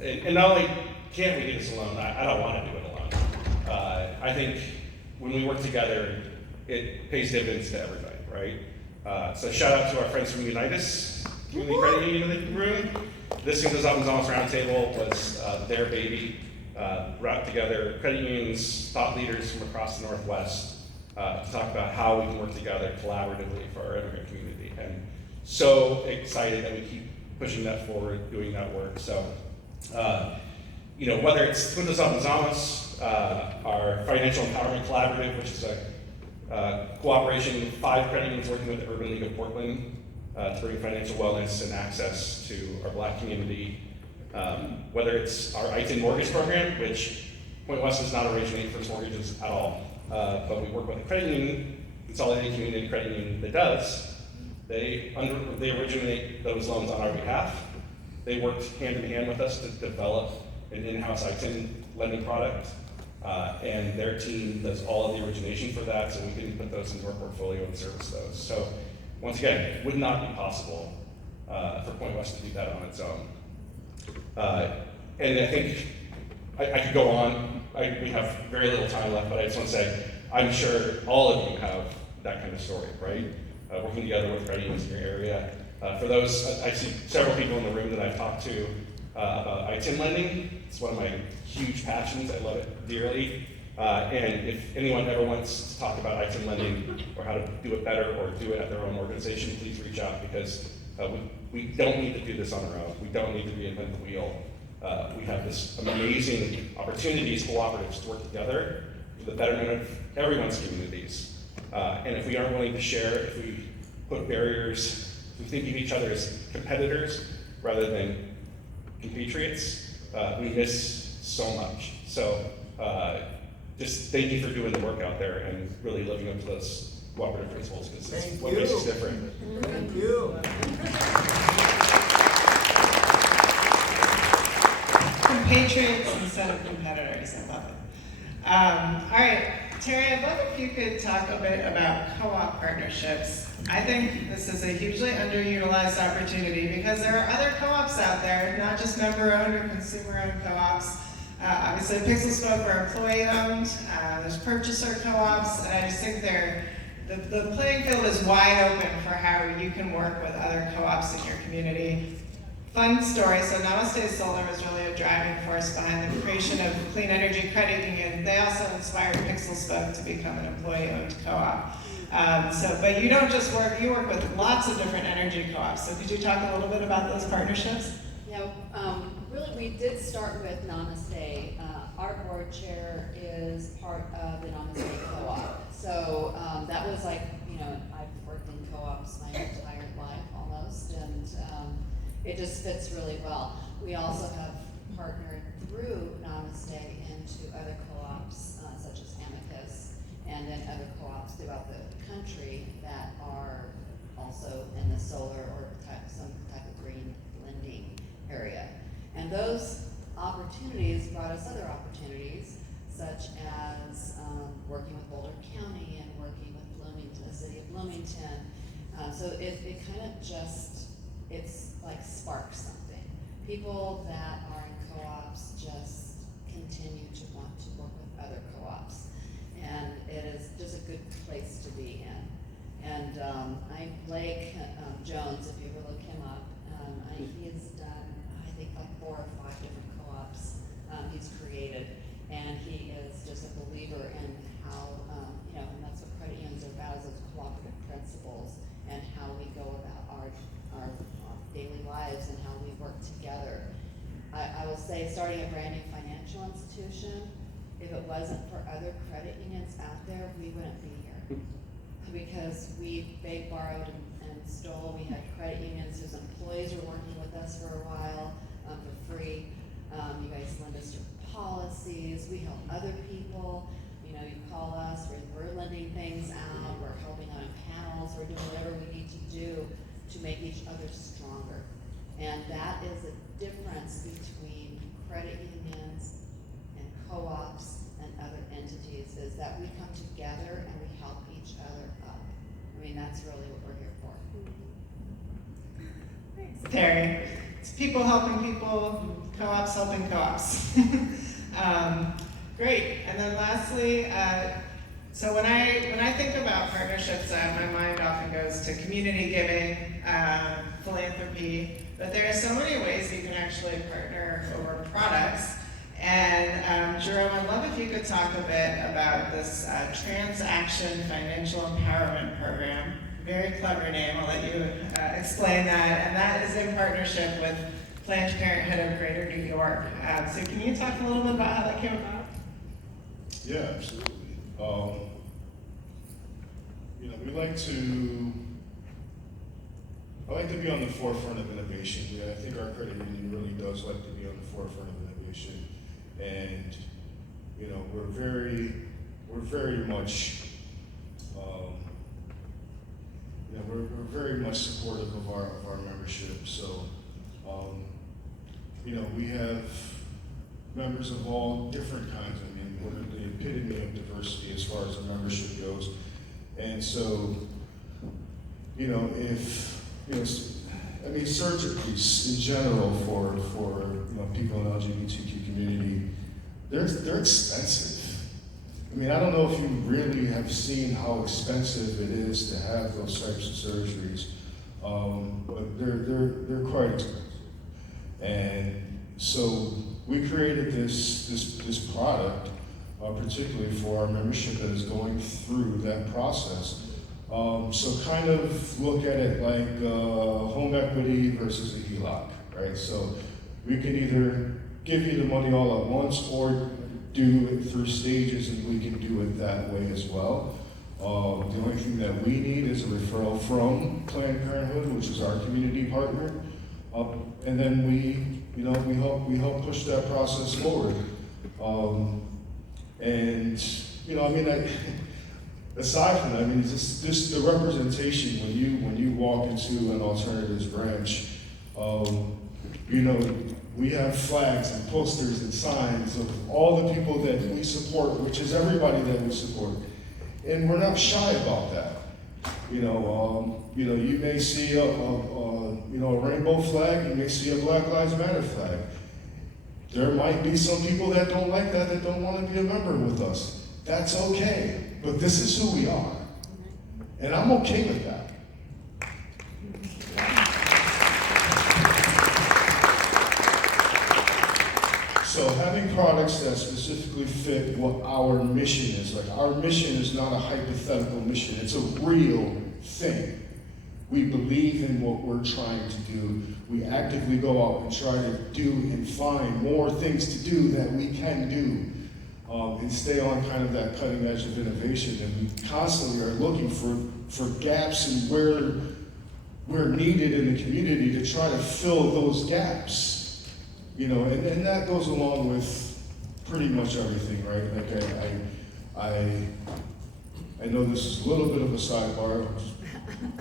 And not only can't we do this alone, I don't want to do it alone. I think when we work together, it pays dividends to everybody, right? So shout out to our friends from Unitas, Community Credit Union in the room. This Juntos Avanzamos Roundtable was their baby. Brought together credit unions, thought leaders from across the Northwest to talk about how we can work together collaboratively for our immigrant community. And so excited that we keep pushing that forward, doing that work. So, you know, whether it's Juntos Avanzamos, our Financial Empowerment Collaborative, which is a cooperation with 5 credit unions working with the Urban League of Portland to bring financial wellness and access to our Black community. Whether it's our ITIN mortgage program, which Point West does not originate for its mortgages at all, but we work with a credit union, Consolidated Community Credit Union, that does. They originate those loans on our behalf. They worked hand in hand with us to develop an in-house ITIN lending product, and their team does all of the origination for that, so we can put those into our portfolio and service those. So once again, it would not be possible for Point West to do that on its own. And I think I could go on. We have very little time left, but I just want to say, I'm sure all of you have that kind of story, right? Working together with credit unions in your area. For those, I've seen several people in the room that I've talked to about ITIN lending. It's one of my huge passions. I love it dearly. And if anyone ever wants to talk about ITIN lending or how to do it better or do it at their own organization, please reach out, because we don't need to do this on our own. We don't need to reinvent the wheel. We have this amazing opportunity as cooperatives to work together for the betterment of everyone's communities. And if we aren't willing to share, if we put barriers, if we think of each other as competitors rather than compatriots, we miss so much. So just thank you for doing the work out there and really living up to those cooperative principles, because it's what makes us different. Thank you. Compatriots instead of competitors, I love it. All right, Terry, I'd love if you could talk a bit about co-op partnerships. I think this is a hugely underutilized opportunity because there are other co-ops out there, not just member-owned or consumer-owned co-ops. Obviously, Pixel Spoke are employee-owned. There's purchaser co-ops, and I just think the playing field is wide open for how you can work with other co-ops in your community. Fun story, so Namaste Solar was really a driving force behind the creation of Clean Energy Credit Union. They also inspired Pixel Spoke to become an employee-owned co-op. But you don't just work, you work with lots of different energy co-ops. So could you talk a little bit about those partnerships? Yeah, really, we did start with Namaste. Our board chair is part of the Namaste co-op. So that was like, I've worked in co-ops my entire life almost, and it just fits really well. We also have partnered through Namaste into other co-ops, such as Amicus, and then other co-ops throughout the country that are also in the solar or some type of green lending area. And those opportunities brought us other opportunities, such as working with Boulder County and working with Bloomington, the city of Bloomington. So it kind of just, it's like sparks something. People that are in co-ops just continue to want to work with other co-ops. And it is just a good place to be in. And Blake Jones, if you ever look him up, he has done, I think, like 4 or 5 different co-ops he's created. And he is just a believer in how, and that's what credit unions are about, is those cooperative principles and how we go about our daily lives and how we work together. I will say, starting a brand new financial institution, if it wasn't for other credit unions out there, we wouldn't be here. Because we begged, borrowed, and stole. We had credit unions whose employees were working with us for a while for free. You guys lend us your policies. We help other people. You call us. We're lending things out. We're helping on panels. We're doing whatever we need to do to make each other stronger. And that is a difference between credit unions and co-ops and other entities, is that we come together and we help each other up. I mean, that's really what we're here for. Thanks, Terry. It's people helping people, co-ops helping co-ops. Great. And then lastly, so when I think about partnerships, my mind often goes to community giving, philanthropy, but there are so many ways you can actually partner over products. And Jerome, I'd love if you could talk a bit about this Transaction Financial Empowerment Program. Very clever name, I'll let you explain that. And that is in partnership with Planned Parenthood of Greater New York. So can you talk a little bit about how that came about? Yeah, absolutely. I like to be on the forefront of innovation. Yeah, I think our credit union really does like to be on the forefront of innovation. And, we're very much, we're very much supportive of our membership. So, we have members of all different kinds. I mean, we're the epitome of diversity as far as the membership goes. And so, you know, if, you know, I mean, surgeries in general for you know, people in the LGBTQ community, they're expensive. I mean, I don't know if you really have seen how expensive it is to have those types of surgeries, but they're quite expensive. And so we created this product, particularly for our membership that is going through that process. So kind of look at it like home equity versus a HELOC, right? So we can either give you the money all at once or do it through stages, and we can do it that way as well. The only thing that we need is a referral from Planned Parenthood, which is our community partner, and then we help push that process forward. And you know, I mean, aside from that, I mean, just the representation when you walk into an alternatives branch, you know, we have flags and posters and signs of all the people that we support, which is everybody that we support, and we're not shy about that. You know, you may see a rainbow flag, you may see a Black Lives Matter flag. There might be some people that don't like that don't want to be a member with us. That's okay, but this is who we are, and I'm okay with that. So having products that specifically fit what our mission is, like our mission is not a hypothetical mission, it's a real thing. We believe in what we're trying to do. We actively go out and try to do and find more things to do that we can do, and stay on kind of that cutting edge of innovation. And we constantly are looking for gaps and where we're needed in the community to try to fill those gaps. You know, and that goes along with pretty much everything, right? Like I know this is a little bit of a sidebar,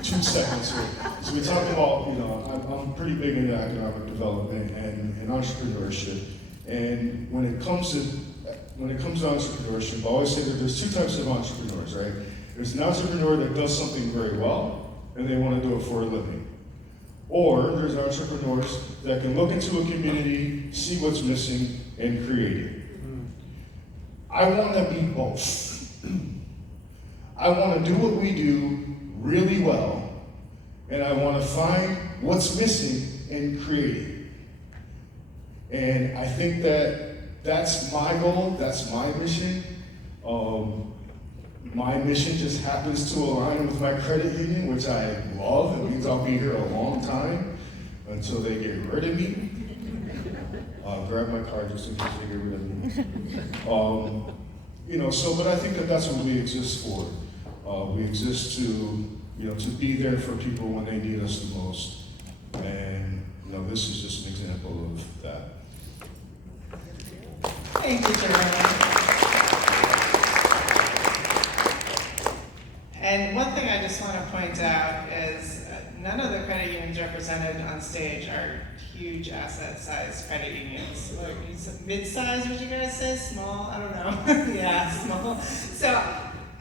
2 seconds here. So we talk about, you know, I'm pretty big into economic development and entrepreneurship. And when it comes to entrepreneurship, I always say that there's 2 types of entrepreneurs, right? There's an entrepreneur that does something very well, and they want to do it for a living. Or there's entrepreneurs that can look into a community, see what's missing, and create it. I want to be both. I want to do what we do really well, and I want to find what's missing and create it. And I think that that's my goal, that's my mission. My mission just happens to align with my credit union, which I love. It means I'll be here a long time until they get rid of me. Grab my card just in case they get rid of me. You know, so, but I think that that's what we exist for. We exist to, you know, to be there for people when they need us the most. And, you know, this is just an example of that. Thank you, Jeremy. And one thing I just want to point out is none of the credit unions represented on stage are huge asset-sized credit unions. Like, you said mid-size, would you guys say? Small? I don't know. Yeah, small. So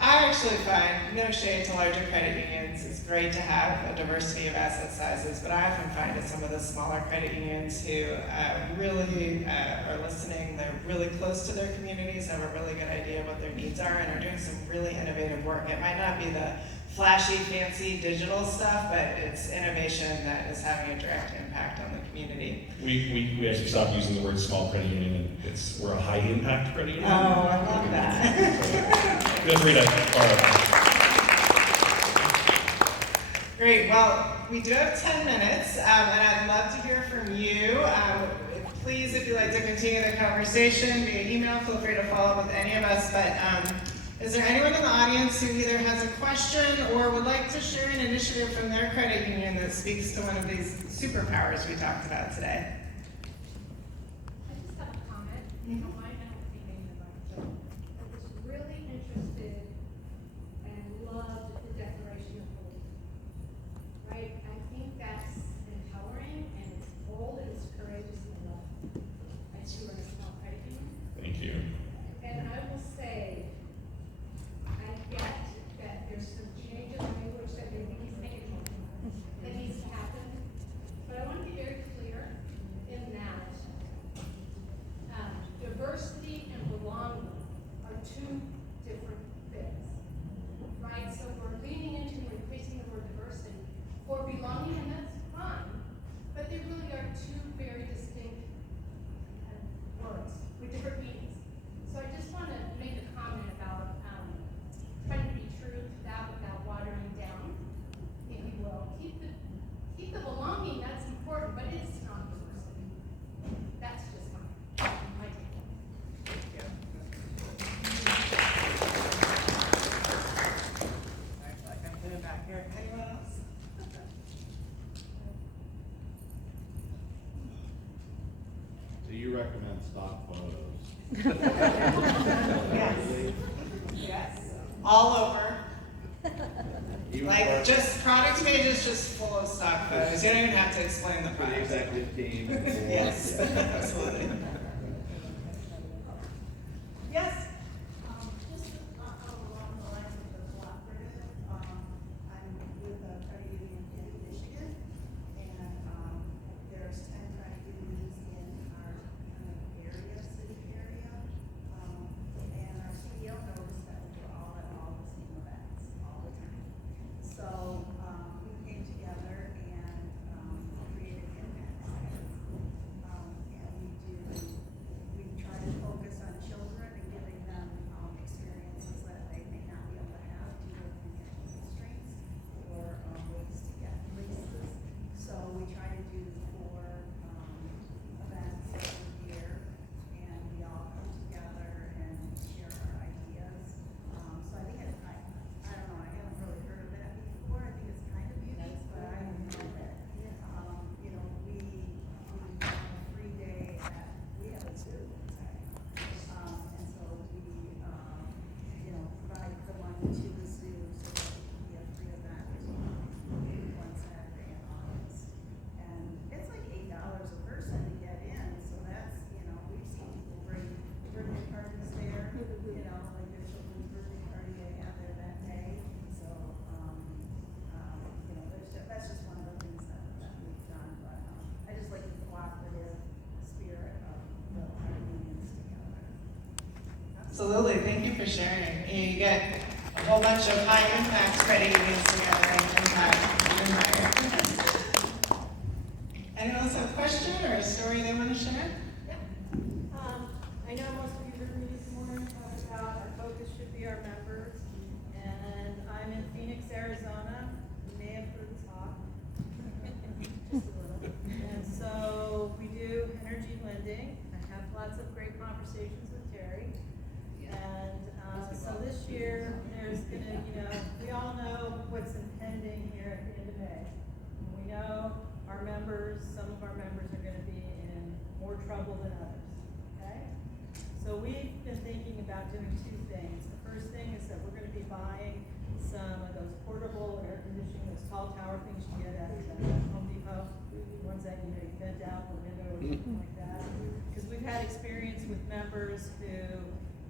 I actually find, no shade to larger credit unions, it's great to have a diversity of asset sizes, but I often find that some of the smaller credit unions who really are listening, they're really close to their communities, have a really good idea of what their needs are, and are doing some really innovative work. It might not be the flashy, fancy digital stuff, but it's innovation that is having a direct impact on the community. We actually stopped using the word small credit union, and we're a high impact credit union. Oh, I love that. Feel free to borrow. Great, well, we do have 10 minutes, and I'd love to hear from you. Please, if you'd like to continue the conversation via email, feel free to follow up with any of us, but is there anyone in the audience who either has a question or would like to share an initiative from their credit union that speaks to one of these superpowers we talked about today? I just have a comment. I might not be named about it, but I was really interested and loved the Declaration of Hope. Right? I think that's empowering and it's bold and it's courageous and I love it. I too are a small credit union. Thank you. And I will say, I get that there's some change in language that maybe he's making from words with different meanings. So I just want to make a comment about trying to be true to that without watering down, if you will. Keep the belonging, that's important, but it's not diversity. That's just my take. I'm putting back here. Anyone else? Do you recommend stock photos? Yes. Yes. All over. Even Like for- just product pages just full of stock photos. You don't even have to explain the For the product. executive team? Yes, Yeah. absolutely. Yes. Just along the lines of the cooperative, I'm with a credit union in Michigan, and, there's 10 credit unions in our kind of area, city area. And our CEO noticed that we were all at all the same events, all the time. So, we came together and, created impact centers. And we try to focus on children and giving them, experiences that they may not be able to have due to financial constraints or, ways to get leases. So we try to do 4, events every year, and we all come together and share our ideas. So I think I don't know, I haven't really heard of that before. I think it's kind of unique, but I love it. You know, we have a free day we have a zoo. And so we, you know, provide the money to the zoo so that it can be a free event one Saturday in August. And it's like $8 a person to get in, so that's, you know, we've seen people bring birthday parties there, you know, like their children's birthday party they have there that day. So, you know, that's just one of the things that we've done, but, I just like the cooperative spirit of the credit unions together. Absolutely. Thank you for sharing. You get a whole bunch of high impact credit unions together and impact even higher. Anyone else have a question or a story they want to share? I know most of you heard me this morning talk about our focus should be our members, and I'm in Phoenix, Arizona. You may have heard talk, just a little. And so we do energy lending. I have lots of great conversations with Terry. And so this year, there's gonna, you know, we all know what's impending here at the end of May. We know our members, some of our members are gonna be in more trouble than others, okay? So we've been thinking about doing 2 things. The first thing is that we're gonna be buying some of those portable air conditioning, those tall tower things you get at Home Depot, ones that, you know, you vent out the window or something like that. Because we've had experience with members who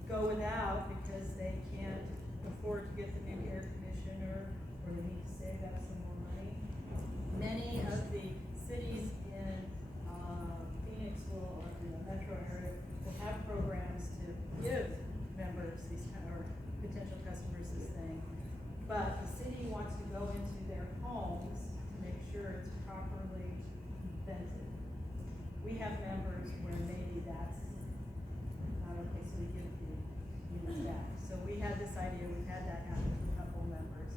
go without because they can't afford to get the new air conditioner or they need to save up some more money. Many of the cities in Phoenix will, or in the metro area, will have programs to give members these kind or potential customers this thing. But the city wants to go into their homes to make sure it's properly vented. We have members where maybe that's not okay, so we give the units back. So we had this idea, we've had that happen with a couple members,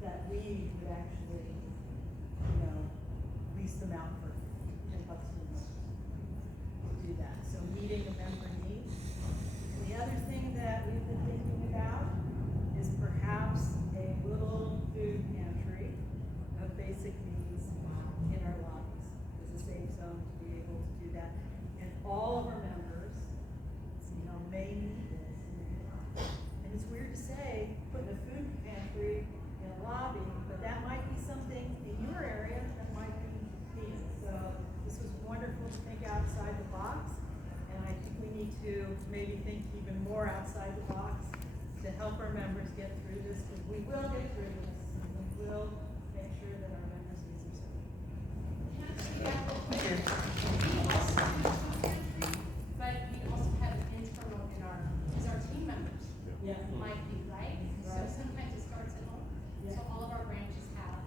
that we would actually, you know, lease them out for $10 a month to do that. So meeting a member needs. And the other thing that we've been thinking about is perhaps a little food pantry of basic needs in our lobbies. As a safe zone to be able to do that. And all of our members, you know, may need this. And it's weird to say, putting a food pantry in a lobby, but that might be something in your area that might be needed. So this was wonderful to think outside the box, and I think we need to maybe think even more outside the box to help our members get through this, because we will get through this, and we will make sure that our members' needs are served. Can I say that real quick? We also do food pantry, but we also have an internal in our team members. Yeah. Might be, right? So Right. sometimes it starts at home. Yeah. So all of our branches have,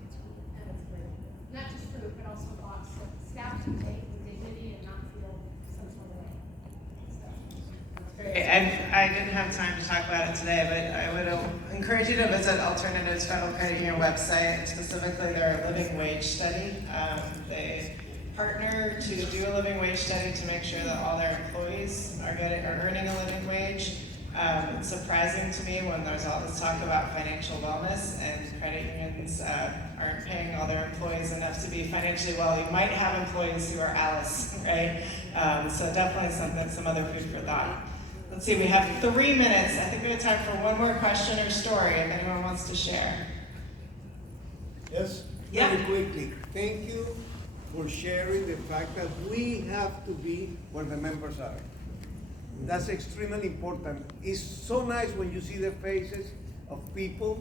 and That's great. not just food, but also lots of staff can take with dignity and not feel some sort of way. I didn't have time to talk about it today, but I would encourage you to visit Alternatives Federal Credit Union website, specifically their living wage study. They partner to do a living wage study to make sure that all their employees are earning a living wage. It's surprising to me when there's all this talk about financial wellness and credit unions aren't paying all their employees enough to be financially well. You might have employees who are Alice, right? So definitely some other food for thought. Let's see, we have 3 minutes. I think we have time for one more question or story if anyone wants to share. Yes, Yeah. very quickly. Thank you for sharing the fact that we have to be where the members are. That's extremely important. It's so nice when you see the faces of people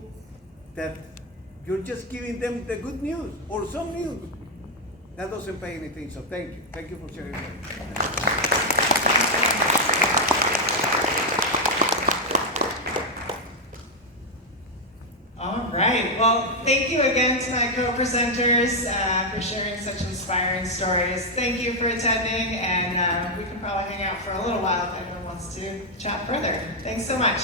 that you're just giving them the good news or some news. That doesn't pay anything, so thank you. Thank you for sharing that. All right, well, thank you again to my co-presenters for sharing such inspiring stories. Thank you for attending, and we can probably hang out for a little while if anyone wants to chat further. Thanks so much.